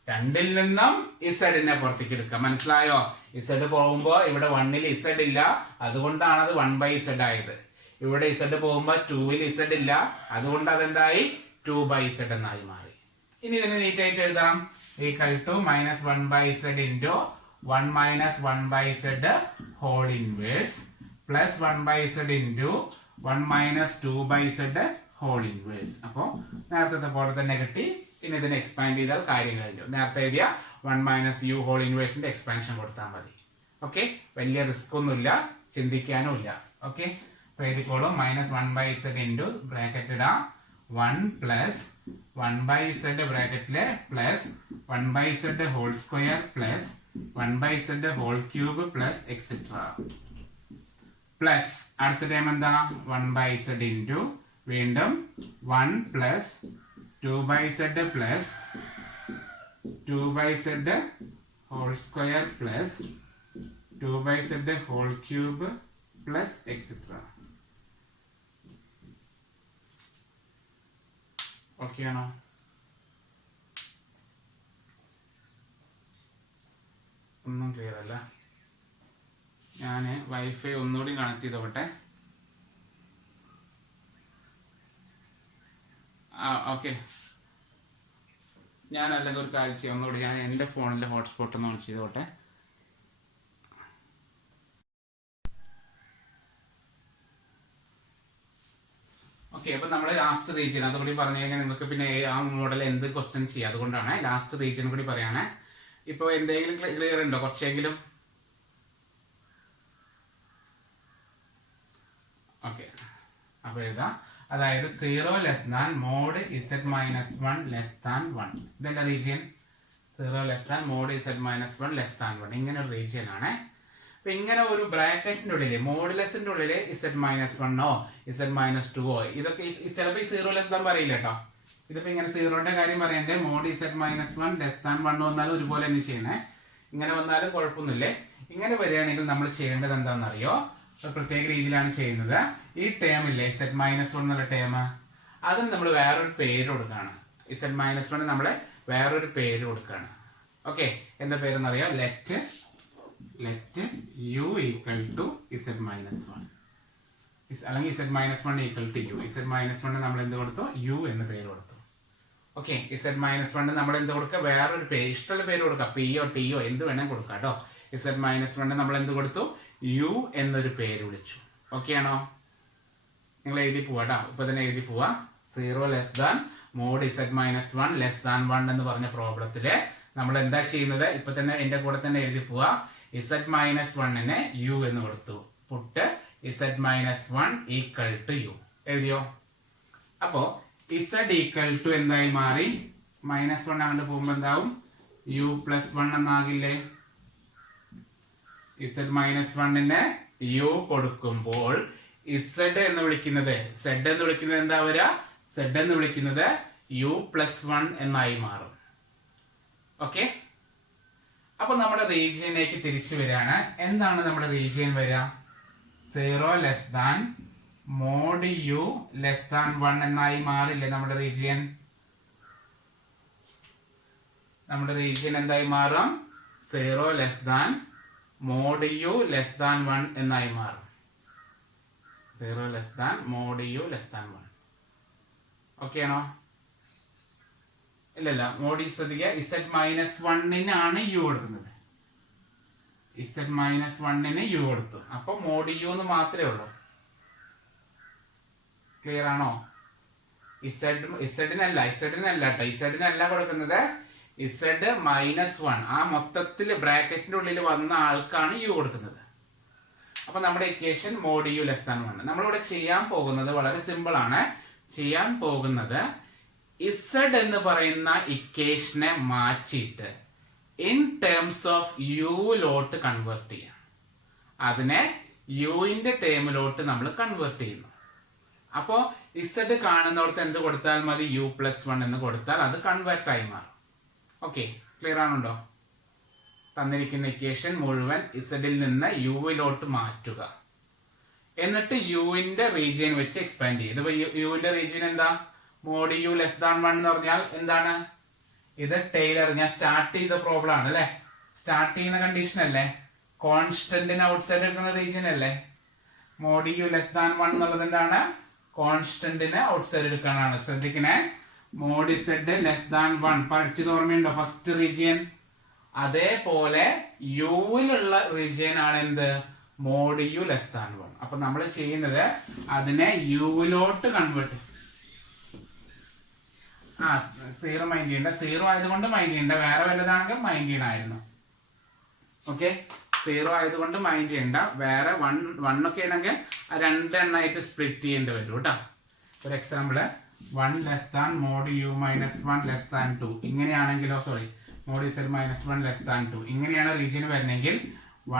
2ൽ നിന്നും ഇസഡിനെ പുറത്തേക്ക് എടുക്കുക. മനസ്സിലായോ? ഇസഡ് പോകുമ്പോ ഇവിടെ 1ൽ ഇസഡ് ഇല്ല, അതുകൊണ്ടാണ് അത് 1/z ആയത്. ഇവിടെ ഇസഡ് പോകുമ്പോ 2ൽ ഇസഡ് ഇല്ല, അതുകൊണ്ട് അതെന്തായി? 2/z എന്നായി മാറി. ഇനി ഇതിനെ നീറ്റ് ആയിട്ട് എഴുതാം. Equal to -1/z into 1 - 1/z whole inverse plus 1/z into 1 - 2/z whole inverse. അപ്പോ നേരത്തെ പോലെ തന്നെ കിട്ടി. ഇനി ഇതിനെ എക്സ്പാൻഡ് ചെയ്താൽ കാര്യം കഴിഞ്ഞു. നേരത്തെ എഴുതിയ 1 - u whole inverse എക്സ്പാൻഷൻ കൊടുത്താൽ മതി. ഓക്കെ, വലിയ റിസ്ക് ഒന്നുമില്ല, ചിന്തിക്കാനും ഇല്ല. ഓക്കെ, എഴുതിക്കോളും. -1/z into ബ്രാക്കറ്റ് ഇടാം 1 പ്ലസ് 1/z ബ്രാക്കറ്റില് plus 1/z whole square plus 1/z whole cube plus etcetera plus അടുത്ത ടൈം എന്താ? 1/z into വീണ്ടും 1 plus 2/z plus 2/z whole square plus 2/z whole cube plus etcetera. Okay ആണോ? ഒന്നും clear അല്ല. ഞാൻ wifi ഒന്നുകൂടി connect ചെയ്തോട്ടെ. ഓക്കെ, ഞാൻ അല്ലെങ്കിൽ ഒരു കാര്യം ചെയ്യാം. ഒന്നുകൂടി ഞാൻ എൻ്റെ ഫോണിലെ ഹോട്ട്സ്പോട്ട് ഒന്ന് ഓൺ ചെയ്തോട്ടെ. ഓക്കെ, അപ്പൊ നമ്മുടെ ലാസ്റ്റ് റീജിയൻ അതുകൂടി പറഞ്ഞു കഴിഞ്ഞാൽ നിങ്ങൾക്ക് പിന്നെ ആ മോഡൽ എന്ത് ക്വസ്റ്റ്യൻ ചെയ്യാം. അതുകൊണ്ടാണ് ലാസ്റ്റ് റീജിയൻ കൂടി പറയാണ്. ഇപ്പൊ എന്തെങ്കിലും ക്ലിയർ ഉണ്ടോ? കുറച്ചെങ്കിലും. ഓക്കെ, അപ്പൊ എഴുതാം. അതായത് 0 less than mod z - 1 less than 1. ഇതെന്താ region? 0 less than mod z - 1 less than 1. ഇങ്ങനെ ഒരു റീജിയൻ ആണ്. അപ്പൊ ഇങ്ങനെ ഒരു ബ്രാക്കറ്റിന്റെ ഉള്ളില് മോഡുലസിന്റെ ഉള്ളില് z - 1 z - 2 ഇതൊക്കെ ചിലപ്പോ 0 ലെസ് ദാൻ പറയില്ല കേട്ടോ. ഇതിപ്പോ ഇങ്ങനെ 0ന്റെ കാര്യം പറയണ്ടേ. മോഡ് z - 1 ലെസ് ദാൻ 1 വന്നാലും ഒരുപോലെ തന്നെ ചെയ്യണേ. ഇങ്ങനെ വന്നാലും കുഴപ്പമൊന്നുമില്ലേ. ഇങ്ങനെ വരികയാണെങ്കിൽ നമ്മൾ ചെയ്യേണ്ടത് എന്താണെന്നറിയോ? പ്രത്യേക രീതിയിലാണ് ചെയ്യുന്നത്. ഈ ടേം ഇല്ലേ z - 1 എന്നുള്ള ടേം, അതിന് നമ്മൾ വേറൊരു പേര് കൊടുക്കുകയാണ്. z - 1 നമ്മൾ വേറൊരു പേര് കൊടുക്കുകയാണ്. ഓക്കെ, എന്താ പേരെന്നറിയോ? Let u equal to z - 1 അല്ലെങ്കിൽ z - 1 equal to u. z - 1 നമ്മൾ എന്ത് കൊടുത്തു? u എന്ന് പേര് കൊടുത്തു. ഓക്കെ, z - 1 നമ്മൾ എന്ത് കൊടുക്കുക? വേറൊരു പേര്, ഇഷ്ടമുള്ള പേര് കൊടുക്കുക. p-o t-o എന്ത് വേണമെങ്കിൽ കൊടുക്കാം കേട്ടോ. z - 1 നമ്മൾ എന്ത് കൊടുത്തു? u എന്നൊരു പേര് വിളിച്ചു. ഓക്കെ ആണോ? നിങ്ങൾ എഴുതി പോവാട്ടോ. ഇപ്പൊ തന്നെ എഴുതി പോവാ. 0 less than mod z - 1 less than 1 എന്ന് പറഞ്ഞ പ്രോബ്ലത്തില് നമ്മൾ എന്താ ചെയ്യുന്നത്? ഇപ്പൊ തന്നെ എന്റെ കൂടെ തന്നെ എഴുതി പോവാ. z - 1നെ u എന്ന് കൊടുത്തു. Put z - 1 equal to u എഴുതിയോ? അപ്പോ z ഈക്വൽ ടു എന്തായി മാറി? -1 അങ്ങോട്ട് പോകുമ്പോ എന്താവും? u plus 1 എന്നാകില്ലേ? z - 1ന് u കൊടുക്കുമ്പോൾ z എന്ന് വിളിക്കുന്നത് എന്താ വരിക? z എന്ന് വിളിക്കുന്നത് u പ്ലസ് 1 എന്നായി മാറും. ഓക്കെ, അപ്പൊ നമ്മുടെ റീജിയനിലേക്ക് തിരിച്ചു വരികയാണ്. എന്താണ് നമ്മുടെ റീജിയൻ വരിക? 0 less than mod u less than 1 എന്നായി മാറില്ലേ നമ്മുടെ റീജിയൻ? നമ്മുടെ റീജിയൻ എന്തായി മാറും? 0 less than mod U less than 1 എന്നായി മാറും. 0 less than mod U less than 1. Okay ആണോ? ഇല്ലല്ല, മോഡ് യു ശ്രദ്ധിക്കുക, Z-1-നാണ് യു കൊടുക്കുന്നത്. Z-1-ന് യു കൊടുത്തു. അപ്പൊ മോഡ് യു എന്ന് മാത്രമേ ഉള്ളൂ. ക്ലിയർ ആണോ? ഇസഡിനല്ല കൊടുക്കുന്നത്, Z-1 ആ മൊത്തത്തിൽ ബ്രാക്കറ്റിന്റെ ഉള്ളിൽ വന്ന ആൾക്കാണ് യു കൊടുക്കുന്നത്. അപ്പൊ നമ്മുടെ equation mod U less than 1. നമ്മളിവിടെ ചെയ്യാൻ പോകുന്നത് വളരെ സിമ്പിൾ ആണ്. ചെയ്യാൻ പോകുന്നത് Z എന്ന് പറയുന്ന ഇക്വേഷനെ മാറ്റിയിട്ട് ഇൻ ടേംസ് ഓഫ് യുയിലോട്ട് കൺവേർട്ട് ചെയ്യാം. അതിനെ യുവിന്റെ ടേമിലോട്ട് നമ്മൾ കൺവേർട്ട് ചെയ്യുന്നു. അപ്പോ Z കാണുന്നിടത്ത് എന്ത് കൊടുത്താൽ മതി? U+1 എന്ന് കൊടുത്താൽ അത് കൺവേർട്ട് ആയി മാറും. ഓക്കെ, ക്ലിയർ ആണുണ്ടോ? തന്നിരിക്കുന്ന ഇക്വേഷൻ മുഴുവൻ Z-ൽ നിന്ന് യുവിലോട്ട് മാറ്റുക. എന്നിട്ട് യുവിന്റെ റീജിയൻ വെച്ച് എക്സ്പാൻഡ് ചെയ്യും. ഇതിപ്പോ യുവിന്റെ റീജിയൻ എന്താ? മോഡ് യു ലെസ് ദാൻ 1 എന്ന് പറഞ്ഞാൽ എന്താണ്? ഇത് ടൈലർ ഞാൻ സ്റ്റാർട്ട് ചെയ്ത പ്രോബ്ലം ആണ് അല്ലെ? സ്റ്റാർട്ട് ചെയ്യുന്ന കണ്ടീഷൻ അല്ലേ? കോൺസ്റ്റന്റിന് ഔട്ട്സൈഡ് എടുക്കുന്ന റീജിയൻ അല്ലേ? മോഡ് യു ലെസ് ദാൻ 1 എന്നുള്ളത് എന്താണ്? കോൺസ്റ്റന്റിന് ഔട്ട്സൈഡ് എടുക്കാനാണ്. ശ്രദ്ധിക്കണേ, മോഡ് Z ലെസ് ദാൻ 1 പഠിച്ചത് ഓർമ്മയുണ്ടോ? First region. അതേപോലെ യുവിലുള്ള റീജിയൻ ആണ് എന്ത്? Mod U less than 1. അപ്പൊ നമ്മൾ ചെയ്യുന്നത് അതിനെ യുവിലോട്ട് കൺവേർട്ട്. 0 മൈൻഡ് ചെയ്യണ്ട, 0 ആയതുകൊണ്ട് മൈൻഡ് ചെയ്യണ്ട, വേറെ വല്ലതാണെങ്കിൽ മൈൻഡ് ചെയ്യണമായിരുന്നു. ഓക്കെ, 0 ആയതുകൊണ്ട് മൈൻഡ് ചെയ്യണ്ട, വേറെ 1 ഒക്കെ ആണെങ്കിൽ 2 എണ്ണമായിട്ട് സ്പ്ലിറ്റ് ചെയ്യേണ്ടി വരും കേട്ടോ. For example 1 less than mod u minus 1 less than 2 ഇങ്ങനെയാണെങ്കിലോ, sorry, mod Z minus 1 less than 2 ഇങ്ങനെയാണ് റീജിയൻ വരുന്നെങ്കിൽ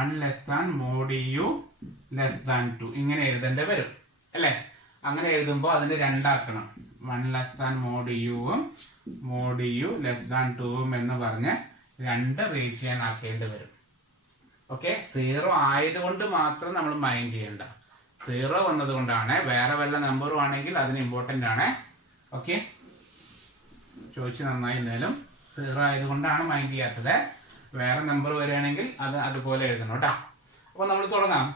1 less than mod U less than 2 ഇങ്ങനെ എഴുതേണ്ടി വരും അല്ലേ? അങ്ങനെ എഴുതുമ്പോൾ അതിന് രണ്ടാക്കണം. 1 ലെസ് ദാൻ മോഡ് യുവും മോഡ് യു ലെസ് ദാൻ 2ഉം എന്ന് പറഞ്ഞ് 2 റീജിയൻ ആക്കേണ്ടി വരും. ഓക്കെ, 0 ആയതുകൊണ്ട് മാത്രം നമ്മൾ മൈൻഡ് ചെയ്യണ്ട. 0 വന്നത് കൊണ്ടാണ്. വേറെ വല്ല നമ്പറും ആണെങ്കിൽ അതിന് ഇമ്പോർട്ടൻ്റ് ആണ്. ഓക്കെ, ചോദിച്ചു നന്നായി. എന്തായാലും 0 ആയതുകൊണ്ടാണ് മൈൻഡ് ചെയ്യാത്തത്. വേറെ നമ്പർ വരികയാണെങ്കിൽ അത് അതുപോലെ എഴുതണം കേട്ടോ. അപ്പൊ നമ്മൾ തുടങ്ങാം.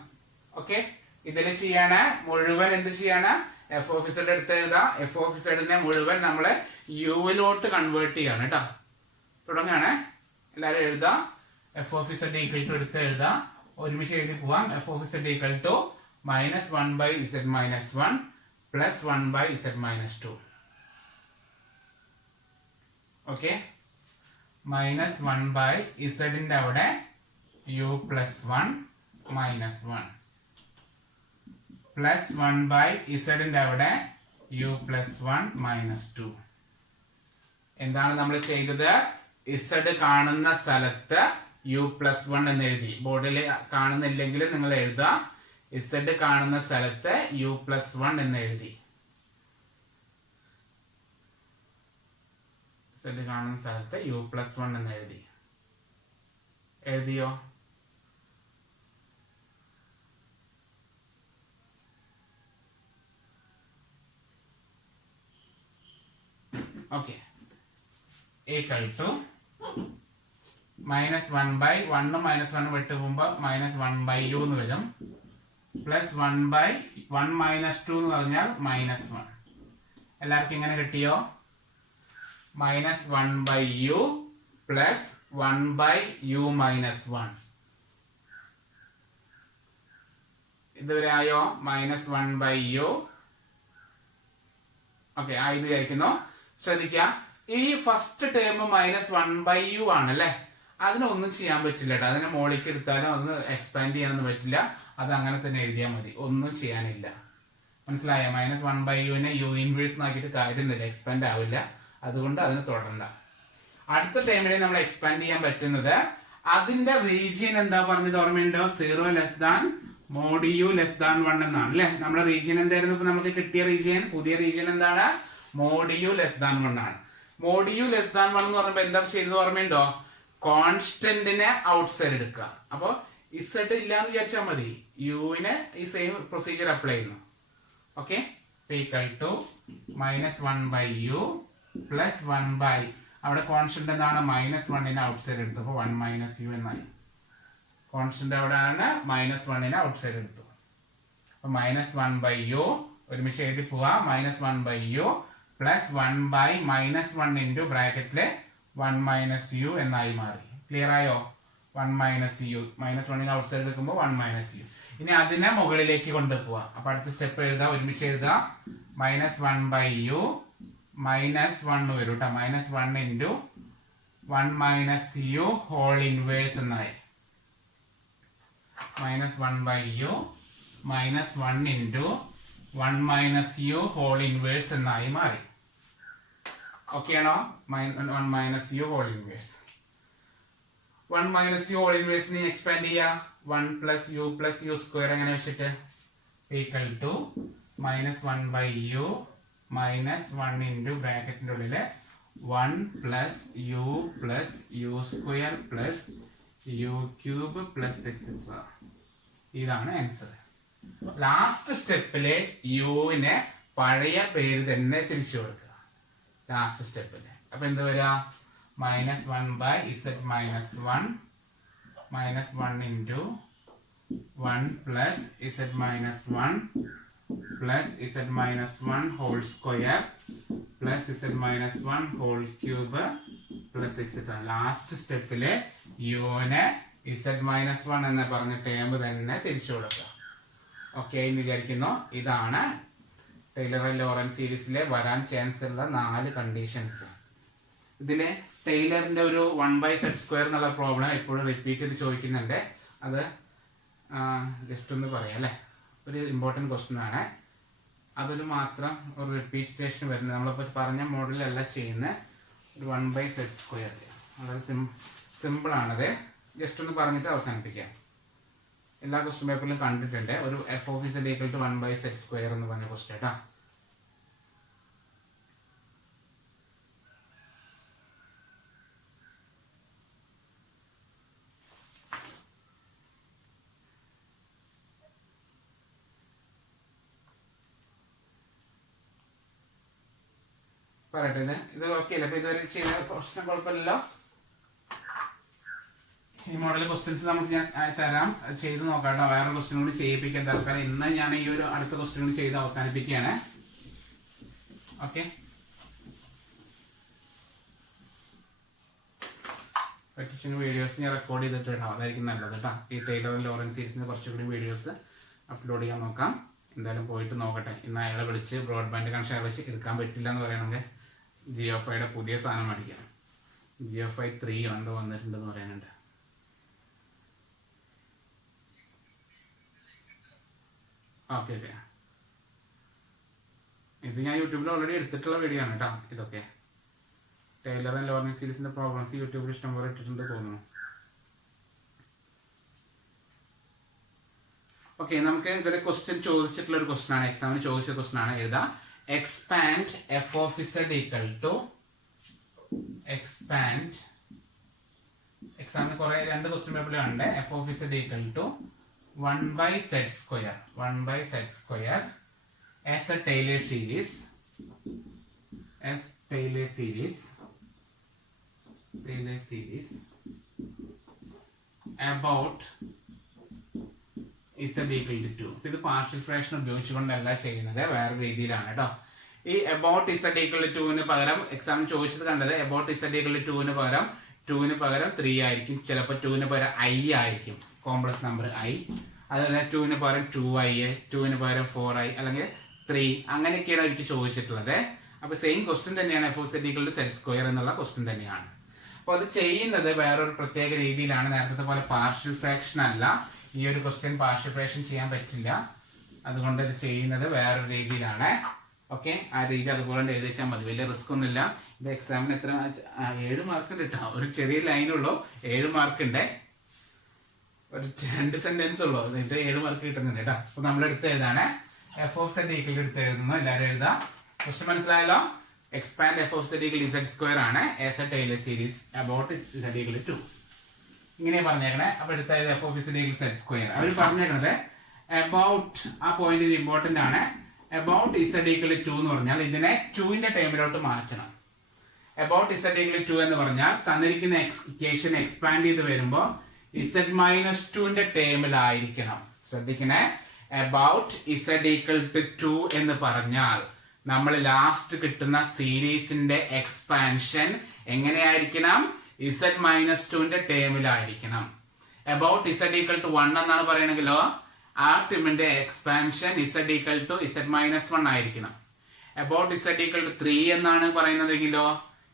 ഓക്കെ, ഇതിൽ ചെയ്യാണ് മുഴുവൻ എന്ത് ചെയ്യാണ്? f(z) എടുത്ത് എഴുതാം. f(z)നെ മുഴുവൻ നമ്മൾ യുവിലോട്ട് കൺവേർട്ട് ചെയ്യാണ് കേട്ടോ. തുടങ്ങാണ്. എല്ലാവരും എഴുതാം. f(z) എടുത്ത് എഴുതാം. ഒരുമിച്ച് എഴുതി പോവാം. f(z) -1/z-1 plus 1/z-2. Okay, -1/z-ന്റെ അവിടെ u+1 -1 പ്ലസ് 1/z-ന്റെ അവിടെ u+1 -2. എന്താണ് നമ്മൾ ചെയ്തത്? Z കാണുന്ന സ്ഥലത്ത് u+1 എന്ന് എഴുതി. ബോർഡിൽ കാണുന്നില്ലെങ്കിൽ നിങ്ങൾ എഴുതാം. Z കാണുന്ന സ്ഥലത്ത് u+1 എന്ന് എഴുതി. Z കാണുന്ന സ്ഥലത്ത് u+1 എന്ന് എഴുതി. എഴുതിയോ? ഓക്കെ, ഈക്വൽ ടു -1/1 -1 വിട്ട് പോകുമ്പോൾ -1/u എന്ന് വരും. പ്ലസ് 1/1 -2 എന്ന് പറഞ്ഞാൽ -1. എല്ലാവർക്കും ഇങ്ങനെ കിട്ടിയോ? -1/u plus 1/u -1. ഇതുവരെ ആയോ? -1/u. ഓക്കെ, ആയത് വിചാരിക്കുന്നു. ശ്രദ്ധിക്കുക, ഈ ഫസ്റ്റ് ടേം -1/u ആണല്ലേ? അതിനൊന്നും ചെയ്യാൻ പറ്റില്ല കേട്ടോ. അതിനെ മോളിലേക്ക് എടുത്താലും അതൊന്ന് എക്സ്പാൻഡ് ചെയ്യാനൊന്നും പറ്റില്ല. അത് അങ്ങനെ തന്നെ എഴുതിയാൽ മതി, ഒന്നും ചെയ്യാനില്ല. മനസ്സിലായോ? -1/uനെ u ഇൻവേഴ്സ് ആക്കിയിട്ട് കാര്യമൊന്നുമില്ല, എക്സ്പാൻഡ് ആവില്ല. അതുകൊണ്ട് അതിന് തുടരണ്ട. അടുത്ത ടൈമിനെ നമ്മൾ എക്സ്പാൻഡ് ചെയ്യാൻ പറ്റുന്നത് അതിന്റെ റീജിയൻ എന്താ പറഞ്ഞത് ഓർമ്മയുണ്ടോ? 0 less than mod U less than 1 എന്നാണ് അല്ലെ? നമ്മുടെ റീജിയൻ എന്തായിരുന്നു? ഇപ്പൊ നമുക്ക് കിട്ടിയ റീജിയൻ, പുതിയ റീജിയൻ എന്താണ്? മോഡ് യു ലെസ് ദാൻ 1 ആണ്. മോഡ് യു ലെസ് ദാൻ 1 എന്ന് പറയുമ്പോൾ എന്താ ചെയ്തത് ഓർമ്മയുണ്ടോ? കോൺസ്റ്റന്റിനെ ഔട്ട്സൈഡ് എടുക്കുക. അപ്പൊ Z ഇല്ലാന്ന് വിചാരിച്ചാൽ മതി, യുവിന് ഈ സെയിം പ്രൊസീജിയർ അപ്ലൈ ചെയ്യുന്നു. Okay, equal to -1/u plus 1/ അവിടെ കോൺസ്റ്റന്റ് എന്താണ് -1 ഔട്ട് സൈഡ് എടുത്തു. അപ്പോൾ 1 - u എന്നായി. കോൺസ്റ്റന്റ് എവിടെയാണ് -1 ഔട്ട് സൈഡ് എടുത്തു. അപ്പൊ -1/u ഒരുമിച്ച് എഴുതി പോവാ. -1/u പ്ലസ് 1/-1 ഇൻറ്റു ബ്രാക്കറ്റില് 1 - u എന്നായി മാറി. ക്ലിയർ ആയോ? 1 - u -1 ഔട്ട് സൈഡ് എടുക്കുമ്പോൾ 1 - u. ഇനി അതിനെ മുകളിലേക്ക് കൊണ്ടുപോവാ. അപ്പൊ അടുത്ത സ്റ്റെപ്പ് എഴുതാം, ഒരുമിച്ച് എഴുതാം. -1/u -1 വരും കേട്ടോ. -1 ഇൻറ്റു 1 - u ഹോൾ ഇൻവേഴ്സ് എന്നായി. -1/u -1 into 1 - u whole inverse എന്നായി മാറി. ഓക്കെ ആണോ? 1 - u whole inverse. 1 - u whole ഇൻവേഴ്സിനെ എക്സ്പാൻഡ് ചെയ്യുക. 1 + u + u സ്ക്വയർ എങ്ങനെ വെച്ചിട്ട് ഈക്വൽ ടു -1/u -1 ഇൻറ്റു ബ്രാക്കറ്റിൻ്റെ ഉള്ളിൽ 1 + u + u square + u cube + etcetera. ഇതാണ് ആൻസർ. ലാസ്റ്റ് സ്റ്റെപ്പില് യുവിനെ പഴയ പേര് തന്നെ തിരിച്ചു കൊടുക്കുക. ലാസ്റ്റ് സ്റ്റെപ്പില് അപ്പൊ എന്ത് വരിക? -1/z - 1 -1 into 1 + z - 1 + z - 1 whole square + z - 1 whole cube + etcetera. Last സ്റ്റെപ്പില് യുവിനെ z - 1 എന്ന് പറഞ്ഞ ടേം തന്നെ തിരിച്ചു കൊടുക്കുക. ഓക്കെ എന്ന് വിചാരിക്കുന്നു. ഇതാണ് ടൈലർ ആൻഡ് ലോറൻസ് സീരീസിലെ വരാൻ ചാൻസ് ഉള്ള 4 കണ്ടീഷൻസ്. ഇതിലെ ടൈലറിന്റെ ഒരു 1/z² എന്നുള്ള പ്രോബ്ലം എപ്പോഴും റിപ്പീറ്റ് ചെയ്ത് ചോദിക്കുന്നുണ്ട്. അത് ജസ്റ്റ് ഒന്ന് പറയാം അല്ലേ. ഒരു ഇമ്പോർട്ടൻറ്റ് ക്വസ്റ്റ്യൻ ആണ്. അതിൽ മാത്രം ഒരു റിപ്പീറ്റേഷൻ വരുന്നത്. നമ്മളിപ്പോൾ പറഞ്ഞ മോഡലല്ല ചെയ്യുന്ന ഒരു 1/z². വളരെ സിമ്പിളാണത്. ജസ്റ്റ് ഒന്ന് പറഞ്ഞിട്ട് അവസാനിപ്പിക്കാം. എല്ലാ ക്വസ്റ്റ്യൻ പേപ്പറിലും കണ്ടിട്ടുണ്ട്. ഒരു f(z) = 1/z² എന്ന് പറഞ്ഞ ക്വസ്റ്റ്യൻ കേട്ടോ. പറയട്ടെ, ഇത് ഓക്കെ അല്ലേ? അപ്പൊ ഇതൊരു ചെയ്യുന്ന ക്വസ്റ്റ്യൻ കുഴപ്പമില്ലല്ലോ. ഈ മോഡൽ ക്വസ്റ്റ്യൻസ് നമുക്ക് ഞാൻ തരാം, ചെയ്ത് നോക്കാം. വേറെ ക്വസ്റ്റ്യൻ കൂടി ചെയ്യിപ്പിക്കാൻ തൽക്കാലം ഇന്ന് ഞാൻ ഈ ഒരു അടുത്ത ക്വസ്റ്റ്യൻ കൂടി ചെയ്ത് അവസാനിപ്പിക്കുകയാണ്. ഓക്കെ, പെറ്റിഷൻ വീഡിയോസ് ഞാൻ റെക്കോർഡ് ചെയ്തിട്ട് ഇടാം. അതായിരിക്കും നല്ലത് കേട്ടോ. ഈ ടൈലർ ആൻഡ് ലോറൻസ് സീരീസിന് കുറച്ചുകൂടി വീഡിയോസ് അപ്ലോഡ് ചെയ്യാൻ നോക്കാം. എന്തായാലും പോയിട്ട് നോക്കട്ടെ. ഇന്ന് അയാളെ വിളിച്ച് ബ്രോഡ്ബാൻഡ് കണക്ഷൻ വിളിച്ച് എടുക്കാൻ പറ്റില്ല എന്ന് പറയണമെങ്കിൽ ജിയോഫൈയുടെ പുതിയ സാധനം മേടിക്കണം. ജിയോഫൈ 3 എന്തോ വന്നിട്ടുണ്ടെന്ന് പറയാനുണ്ട്. ഓക്കെ ഓക്കെ, ഇത് ഞാൻ യൂട്യൂബിൽ ഓൾറെഡി എടുത്തിട്ടുള്ള വീഡിയോ ആണ് കേട്ടോ. ഇതൊക്കെ ടൈലർ ആൻഡ് ലോറൻസ് സീരീസിന്റെ പ്രോബ്ലംസ് യൂട്യൂബിൽ ഇഷ്ടംപോലെ ഇട്ടിട്ടുണ്ട് തോന്നുന്നു. ഓക്കെ, നമുക്ക് ഇതൊരു ക്വസ്റ്റ്യൻ ചോദിച്ചിട്ടുള്ള ഒരു ക്വസ്റ്റ്യൻ ആണ്. എക്സാമിന് ചോദിച്ച ക്വസ്റ്റ്യൻ ആണ്. എഴുതാം, എക്സ്പാൻഡ് f(z) = എക്സ്പാൻഡ്. എക്സാമിന് കുറെ 2 question പേപ്പറിലുണ്ട്. f(z) = 1/z². 1/z² as a Taylor series. As Taylor series about z = 2. ഇത് പാർഷ്യൽ ഫ്രാക്ഷൻ ഉപയോഗിച്ചുകൊണ്ടല്ല ചെയ്യുന്നത്, വേറെ രീതിയിലാണ് കേട്ടോ. ഈ about z = 2 പകരം എക്സാം ചോദിച്ചത് കണ്ടത് about z = 2 പകരം 2 പകരം 3 ആയിരിക്കും. ചിലപ്പോൾ 2 പകരം i ആയിരിക്കും, കോംപ്ലക്സ് നമ്പർ i. അതുപോലെ 2 പകരം 2i, 2 പകരം 4i അല്ലെങ്കിൽ 3, അങ്ങനെയൊക്കെയാണ് അവർക്ക് ചോദിച്ചിട്ടുള്ളത്. അപ്പൊ സെയിം ക്വസ്റ്റ്യൻ തന്നെയാണ്. f(z) = z² എന്നുള്ള ക്വസ്റ്റ്യൻ തന്നെയാണ്. അപ്പോൾ അത് ചെയ്യുന്നത് വേറൊരു പ്രത്യേക രീതിയിലാണ്. നേരത്തെ പോലെ പാർഷ്യൽ ഫ്രാക്ഷൻ അല്ല. ഈ ഒരു ക്വസ്റ്റ്യൻ പാർഷ്യൽ ഫ്രാക്ഷൻ ചെയ്യാൻ പറ്റില്ല. അതുകൊണ്ട് ഇത് ചെയ്യുന്നത് വേറൊരു രീതിയിലാണ്. ഓക്കെ, ആ രീതി അതുപോലെ എഴുതി വെച്ചാൽ മതി. വലിയ റിസ്ക് ഒന്നുമില്ല. ഇത് എക്സാമിന് എത്ര 7 മാർക്ക് ഉണ്ട് കേട്ടോ. ഒരു ചെറിയ ലൈനുള്ളൂ, 7 മാർക്ക് ഉണ്ട്. ഒരു 2 സെന്റൻസ് ഉള്ളൂ, എന്നിട്ട് 7 മാർക്ക് കിട്ടുന്നുണ്ട് കേട്ടോ. അപ്പൊ നമ്മളെടുത്ത് എഴുതാണ് f(z) = എടുത്ത് എഴുതുന്നു. എല്ലാവരും എഴുതാം. ക്വസ്റ്റ്യൻ മനസ്സിലായല്ലോ? എക്സ്പാൻഡ് f(z) = z² ആണ് as a Taylor series about z = 2. ഇങ്ങനെ പറഞ്ഞേക്കണേ. അപ്പൊ എടുത്ത f(z) = z². അവർ പറഞ്ഞേക്കണത് about, ആ പോയിന്റ് ഇമ്പോർട്ടന്റ് ആണ്. about z = 2 എന്ന് പറഞ്ഞാൽ ഇതിനെ 2ന്റെ ടൈമിലോട്ട് മാറ്റണം. about z equal to 2 എന്ന് പറഞ്ഞാൽ തന്നിരിക്കുന്ന ഇക്വേഷൻ എക്സ്പാൻഡ് ചെയ്ത് വരുമ്പോൾ z മൈനസ് 2ന്റെ ടേമിലായിരിക്കണം. ശ്രദ്ധിക്കണേ, about z equal to 2 എന്ന് പറഞ്ഞാൽ നമ്മൾ ലാസ്റ്റ് കിട്ടുന്ന സീരീസിന്റെ എക്സ്പാൻഷൻ എങ്ങനെയായിരിക്കണം? z മൈനസ് 2ന്റെ ടേമിലായിരിക്കണം. about z equal to 1 എന്നാണ് പറയണെങ്കിലോ ആ ടേമിന്റെ expansion z equal to z minus 1 ആയിരിക്കണം. about z equal to 3 എന്നാണ് പറയുന്നതെങ്കിലോ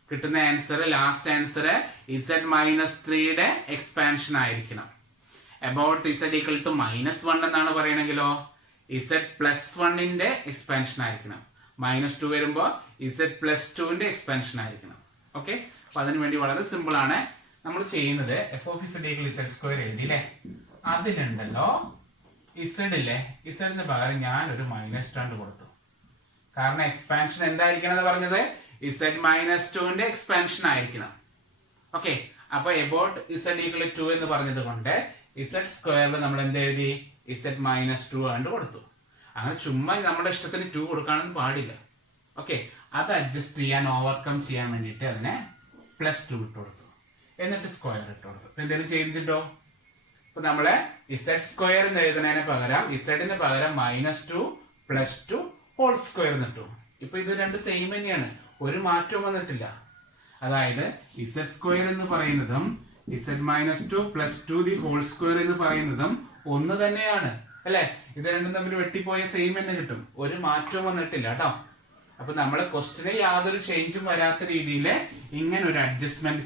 കിട്ടുന്ന answer, last answer z minus 3യുടെ എക്സ്പാൻഷൻ ആയിരിക്കണം. about z equal to minus 1 എന്നാണ് പറയണെങ്കിലോ z പ്ലസ് 1ന്റെ എക്സ്പാൻഷൻ ആയിരിക്കണം. -2 വരുമ്പോൾ z പ്ലസ് 2ന്റെ എക്സ്പാൻഷൻ ആയിരിക്കണം. ഓക്കെ, അപ്പൊ അതിനു വേണ്ടി വളരെ സിമ്പിൾ ആണ് നമ്മൾ ചെയ്യുന്നത്. f of z equal z square എഴുതിയില്ലേ, അതിലുണ്ടല്ലോ z ഇല്ലേ, z പകരം ഞാൻ ഒരു -2 കൊടുത്തു. കാരണം എക്സ്പാൻഷൻ എന്തായിരിക്കണം എന്ന് പറഞ്ഞത്? z മൈനസ് 2ന്റെ എക്സ്പാൻഷൻ ആയിരിക്കണം. ഓക്കെ, അപ്പൊ about z equal to 2 എന്ന് പറഞ്ഞത് കൊണ്ട് z സ്ക്വയറിൽ നമ്മൾ എന്ത് എഴുതി? z മൈനസ് 2 ആണ്ട് കൊടുത്തു. അങ്ങനെ ചുമ്മാ നമ്മുടെ ഇഷ്ടത്തിന് 2 കൊടുക്കാനൊന്നും പാടില്ല. ഓക്കെ, അത് അഡ്ജസ്റ്റ് ചെയ്യാൻ, ഓവർകം ചെയ്യാൻ വേണ്ടിയിട്ട് അതിനെ +2 ഇട്ട് കൊടുത്തു, എന്നിട്ട് സ്ക്വയർ ഇട്ട് കൊടുത്തു. ഇപ്പൊ എന്തെങ്കിലും ചെയ്തിട്ടോ? ഇപ്പൊ നമ്മള് z സ്ക്വയർ എന്ന് എഴുതുന്നതിന് പകരം z പകരം -2 +2 ഹോൾ സ്ക്വയർ എന്നിട്ടു. ഇപ്പൊ ഇത് രണ്ട് സെയിം തന്നെയാണ്, ഒരു മാറ്റവും വന്നിട്ടില്ല. അതായത് z സ്ക്വയർ എന്ന് പറയുന്നതും z minus 2 +2 the whole square എന്ന് പറയുന്നതും ഒന്ന് തന്നെയാണ് അല്ലെ? ഇത് രണ്ടും തമ്മിൽ വെട്ടിപ്പോയ സെയിം തന്നെ കിട്ടും, ഒരു മാറ്റവും വന്നിട്ടില്ല കേട്ടോ. അപ്പൊ നമ്മള് ക്വസ്റ്റിന് യാതൊരു ചേഞ്ചും വരാത്ത രീതിയിൽ ഇങ്ങനെ ഒരു അഡ്ജസ്റ്റ്മെന്റ്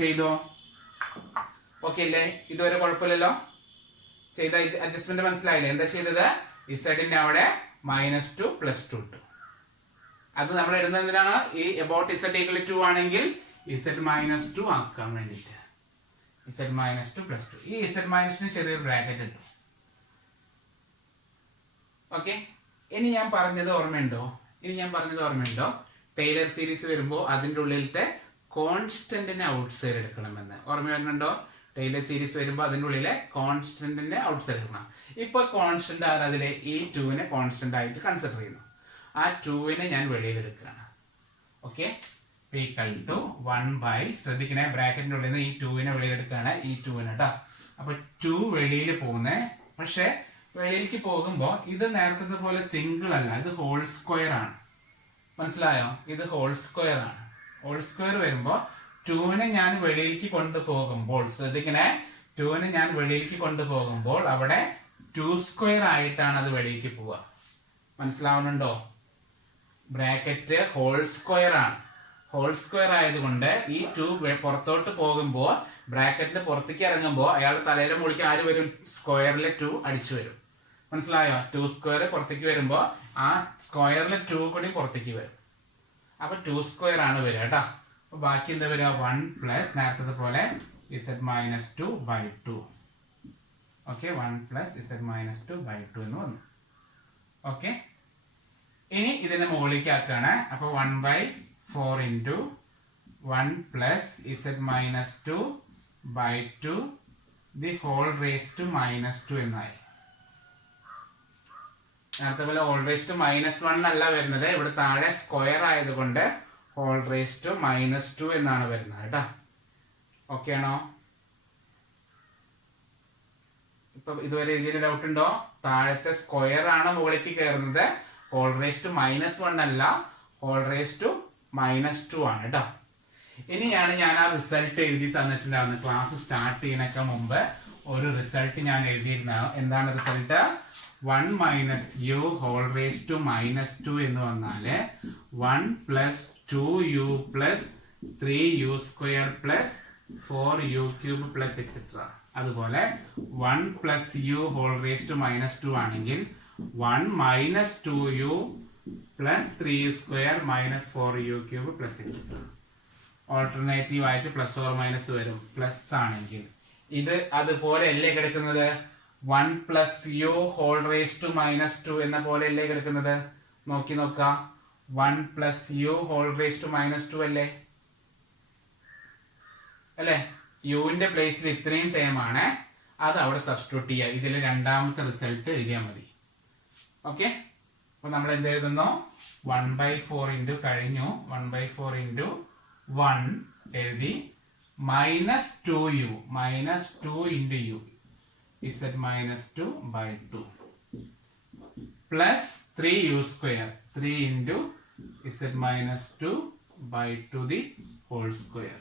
ചെയ്തോ? ഓക്കെ അല്ലേ? ഇതുവരെ കുഴപ്പമില്ലല്ലോ? ചെയ്ത അഡ്ജസ്റ്റ്മെന്റ് മനസ്സിലായില്ലേ? എന്താ ചെയ്തത്? ഇസഡിന്റെ അവിടെ -2 +2 ഇട്ടു. അത് നമ്മൾ എഴുതുന്നത് എന്തിനാണ്? ഈ about z equal to 2 ആണെങ്കിൽ z മൈനസ് 2 ആക്കാൻ വേണ്ടിയിട്ട്. z minus 2 +2. ഈ z മൈനസിന് ചെറിയൊരു ബ്രാക്കറ്റ് ഇട്ടു. ഓക്കെ, ഇനി ഞാൻ പറഞ്ഞത് ഓർമ്മയുണ്ടോ? ടൈലർ സീരീസ് വരുമ്പോൾ അതിൻ്റെ ഉള്ളിലത്തെ കോൺസ്റ്റന്റിനെ ഔട്ട് സൈഡ് എടുക്കണമെന്ന് ഓർമ്മ വരുന്നുണ്ടോ? ടൈലർ സീരീസ് വരുമ്പോൾ അതിൻ്റെ ഉള്ളിലെ കോൺസ്റ്റന്റിനെ ഔട്ട് സൈഡ് എടുക്കണം. ഇപ്പൊ കോൺസ്റ്റന്റ് ആണ്, അതിലെ ഈ 2നെ കോൺസ്റ്റന്റ് ആയിട്ട് കൺസിഡർ ചെയ്യുന്നു. ആ 2നെ ഞാൻ വെളിയിൽ എടുക്കുകയാണ്. ഓക്കെ, ഈക്വൽ ടു 1 ശ്രദ്ധിക്കണേ, ബ്രാക്കറ്റിന്റെ ഉള്ളിൽ നിന്ന് ഈ 2നെ വെളിയിൽ എടുക്കുകയാണ്, ഈ 2നെ കേട്ടോ. അപ്പൊ 2 വെളിയിൽ പോകുന്നേ, പക്ഷെ വെളിയിലേക്ക് പോകുമ്പോൾ ഇത് നേരത്തെ പോലെ സിംഗിൾ അല്ല, ഇത് ഹോൾ സ്ക്വയർ ആണ്. മനസ്സിലായോ? ഇത് ഹോൾ സ്ക്വയർ ആണ്. ഹോൾ സ്ക്വയർ വരുമ്പോൾ 2നെ ഞാൻ വെളിയിലേക്ക് കൊണ്ടുപോകുമ്പോൾ, ശ്രദ്ധിക്കണേ, 2നെ ഞാൻ വെളിയിലേക്ക് കൊണ്ടുപോകുമ്പോൾ അവിടെ 2 സ്ക്വയർ ആയിട്ടാണ് അത് വെളിയിലേക്ക് പോവുക. മനസ്സിലാവുന്നുണ്ടോ? ബ്രാക്കറ്റ് ഹോൾ സ്ക്വയർ ആണ്. ഹോൾ സ്ക്വയർ ആയതുകൊണ്ട് ഈ 2 പുറത്തോട്ട് പോകുമ്പോൾ, ബ്രാക്കറ്റിന്റെ പുറത്തേക്ക് ഇറങ്ങുമ്പോൾ അയാളുടെ തലയിലെ മുകളിലേക്ക് ആര് വരും? സ്ക്വയറിലെ 2 അടിച്ചു വരും. മനസ്സിലായോ? 2 സ്ക്വയർ പുറത്തേക്ക് വരുമ്പോൾ ആ സ്ക്വയറിലെ 2 കൂടി പുറത്തേക്ക് വരും. അപ്പൊ 2 സ്ക്വയർ ആണ് വരിക കേട്ടോ. അപ്പൊ ബാക്കി എന്താ വരിക? 1 പ്ലസ് നേരത്തെ പോലെ z minus 2/2. Okay, 1 + z minus 2/2 എന്ന് വന്നു. ഓക്കെ, ഇനി ഇതിനെ മുകളിലേക്ക് ആക്കുകയാണ്. അപ്പൊ 1/4 × 1 + z minus 2/2 the whole raise to -2 എന്നായി. നേരത്തെ പോലെ ഹോൾ റേസ് ടു -1 അല്ല വരുന്നത്, ഇവിടെ താഴെ സ്ക്വയർ ആയതുകൊണ്ട് ഹോൾ റേസ് ടു -2 എന്നാണ് വരുന്നത് കേട്ടോ. ഓക്കെ ആണോ? ഇപ്പൊ ഇതുവരെ എഴുതിയ ഡൗട്ട് ഉണ്ടോ? താഴത്തെ സ്ക്വയർ ആണ് മുകളിലേക്ക് കയറുന്നത്, ഹോൾ റേസ് ടു -1 അല്ല, ഹോൾ റേസ് ടു -2 ആണ് കേട്ടോ. ഇനിയാണ് ഞാൻ ആ റിസൾട്ട് എഴുതി തന്നിട്ടുണ്ടായിരുന്നു. ക്ലാസ് സ്റ്റാർട്ട് ചെയ്യുന്നതിനൊക്കെ മുമ്പ് ഒരു റിസൾട്ട് ഞാൻ എഴുതിയിരുന്ന. എന്താണ് result? 1 - u whole raise to -2 എന്ന് വന്നാല് 1 + 2u + 3u² + 4u³ + അതുപോലെ 1 + u ഹോൾ റേസ് ടു -2 ആണെങ്കിൽ 1 - 2u + 3u² - 4u³ + ഓൾട്ടർനേറ്റീവ് ആയിട്ട് +or- വരും. പ്ലസ് ആണെങ്കിൽ ഇത് അതുപോലെ അല്ലേ കിടക്കുന്നത്? 1 + u ഹോൾ റേസ് ടു -2 എന്ന പോലെ അല്ലേ കിടക്കുന്നത്? നോക്ക, 1 + u ഹോൾ റേസ് ടു -2 അല്ലേ? യുവിന്റെ പ്ലേസിൽ ഇത്രയും ടേം ആണ്, അത് അവിടെ സബ്സ്റ്റിറ്റ്യൂട്ട് ചെയ്യുക. ഇതിൽ രണ്ടാമത്തെ റിസൾട്ട് എഴുതിയാൽ മതി. ഓക്കെ, അപ്പൊ നമ്മൾ എന്ത് എഴുതുന്നു? 1/4 ഇൻറ്റു കഴിഞ്ഞു 1/4 ഇൻറ്റു 1 എഴുതി -2u -2 into u z -2/2 plus 3u square 3 into z -2/2 the whole square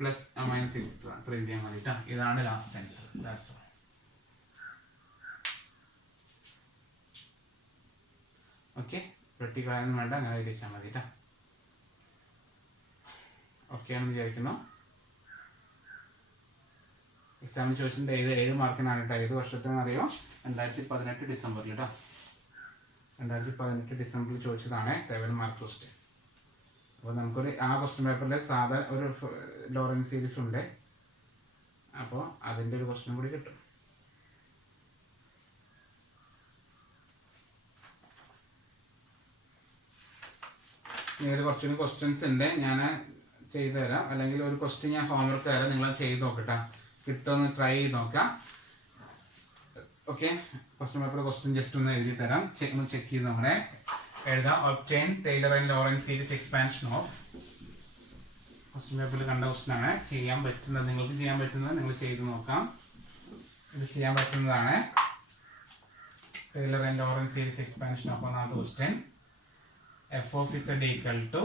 plus -6 3 ചെയ്യാൻ വേണ്ടിട്ടാ. ഇതാണ് last answer. That's all. Okay, വെട്ടിക്കളയാനും വേണ്ട, അങ്ങനെ വിളിച്ചാൽ മതി കേട്ടോ. ഓക്കെ ആണെന്ന് വിചാരിക്കുന്നു. എക്സാമിന് ചോദിച്ചിട്ടുണ്ട് 7 മാർക്കിനാണ് കേട്ടോ. ഏത് വർഷത്തിനറിയോ? 2018 ഡിസംബറിൽ കേട്ടോ. 2018 ഡിസംബറിൽ ചോദിച്ചതാണ് 7 മാർക്ക് ക്വസ്റ്റ്യൻ. അപ്പോൾ നമുക്കൊരു ആ ക്വസ്റ്റ്യൻ പേപ്പറിൽ സാധാരണ ഒരു ലോറൻസ് സീരീസ് ഉണ്ട്. അപ്പോൾ അതിൻ്റെ ഒരു ക്വസ്റ്റ്യൻ കൂടി കിട്ടും. ഇതിൽ കുറച്ചുകൂടി ക്വസ്റ്റ്യൻസ് ഉണ്ട്, ഞാൻ ചെയ്തു തരാം. അല്ലെങ്കിൽ ഒരു ക്വസ്റ്റ്യൻ ഞാൻ ഹോംവർക്ക് തരാം, നിങ്ങൾ ചെയ്ത് നോക്കട്ടെ. കിട്ടുമെന്ന് ട്രൈ ചെയ്ത് നോക്കാം. Okay, question paper question just ഒന്ന് എഴുതി തരാം. ഒന്ന് ചെക്ക് ചെയ്ത് നമ്മളെ എഴുതാം. Obtain Taylor and Laurent series expansion of. Question പേപ്പറിൽ കണ്ട ക്വസ്റ്റ്യൻ ആണ്. ചെയ്യാൻ പറ്റുന്നത്, നിങ്ങൾക്ക് ചെയ്യാൻ പറ്റുന്നത് നിങ്ങൾ ചെയ്ത് നോക്കാം. ഇത് ചെയ്യാൻ പറ്റുന്നതാണ്. Taylor and Laurent series expansion of ഒന്നാമത്തെ question. f of z equal to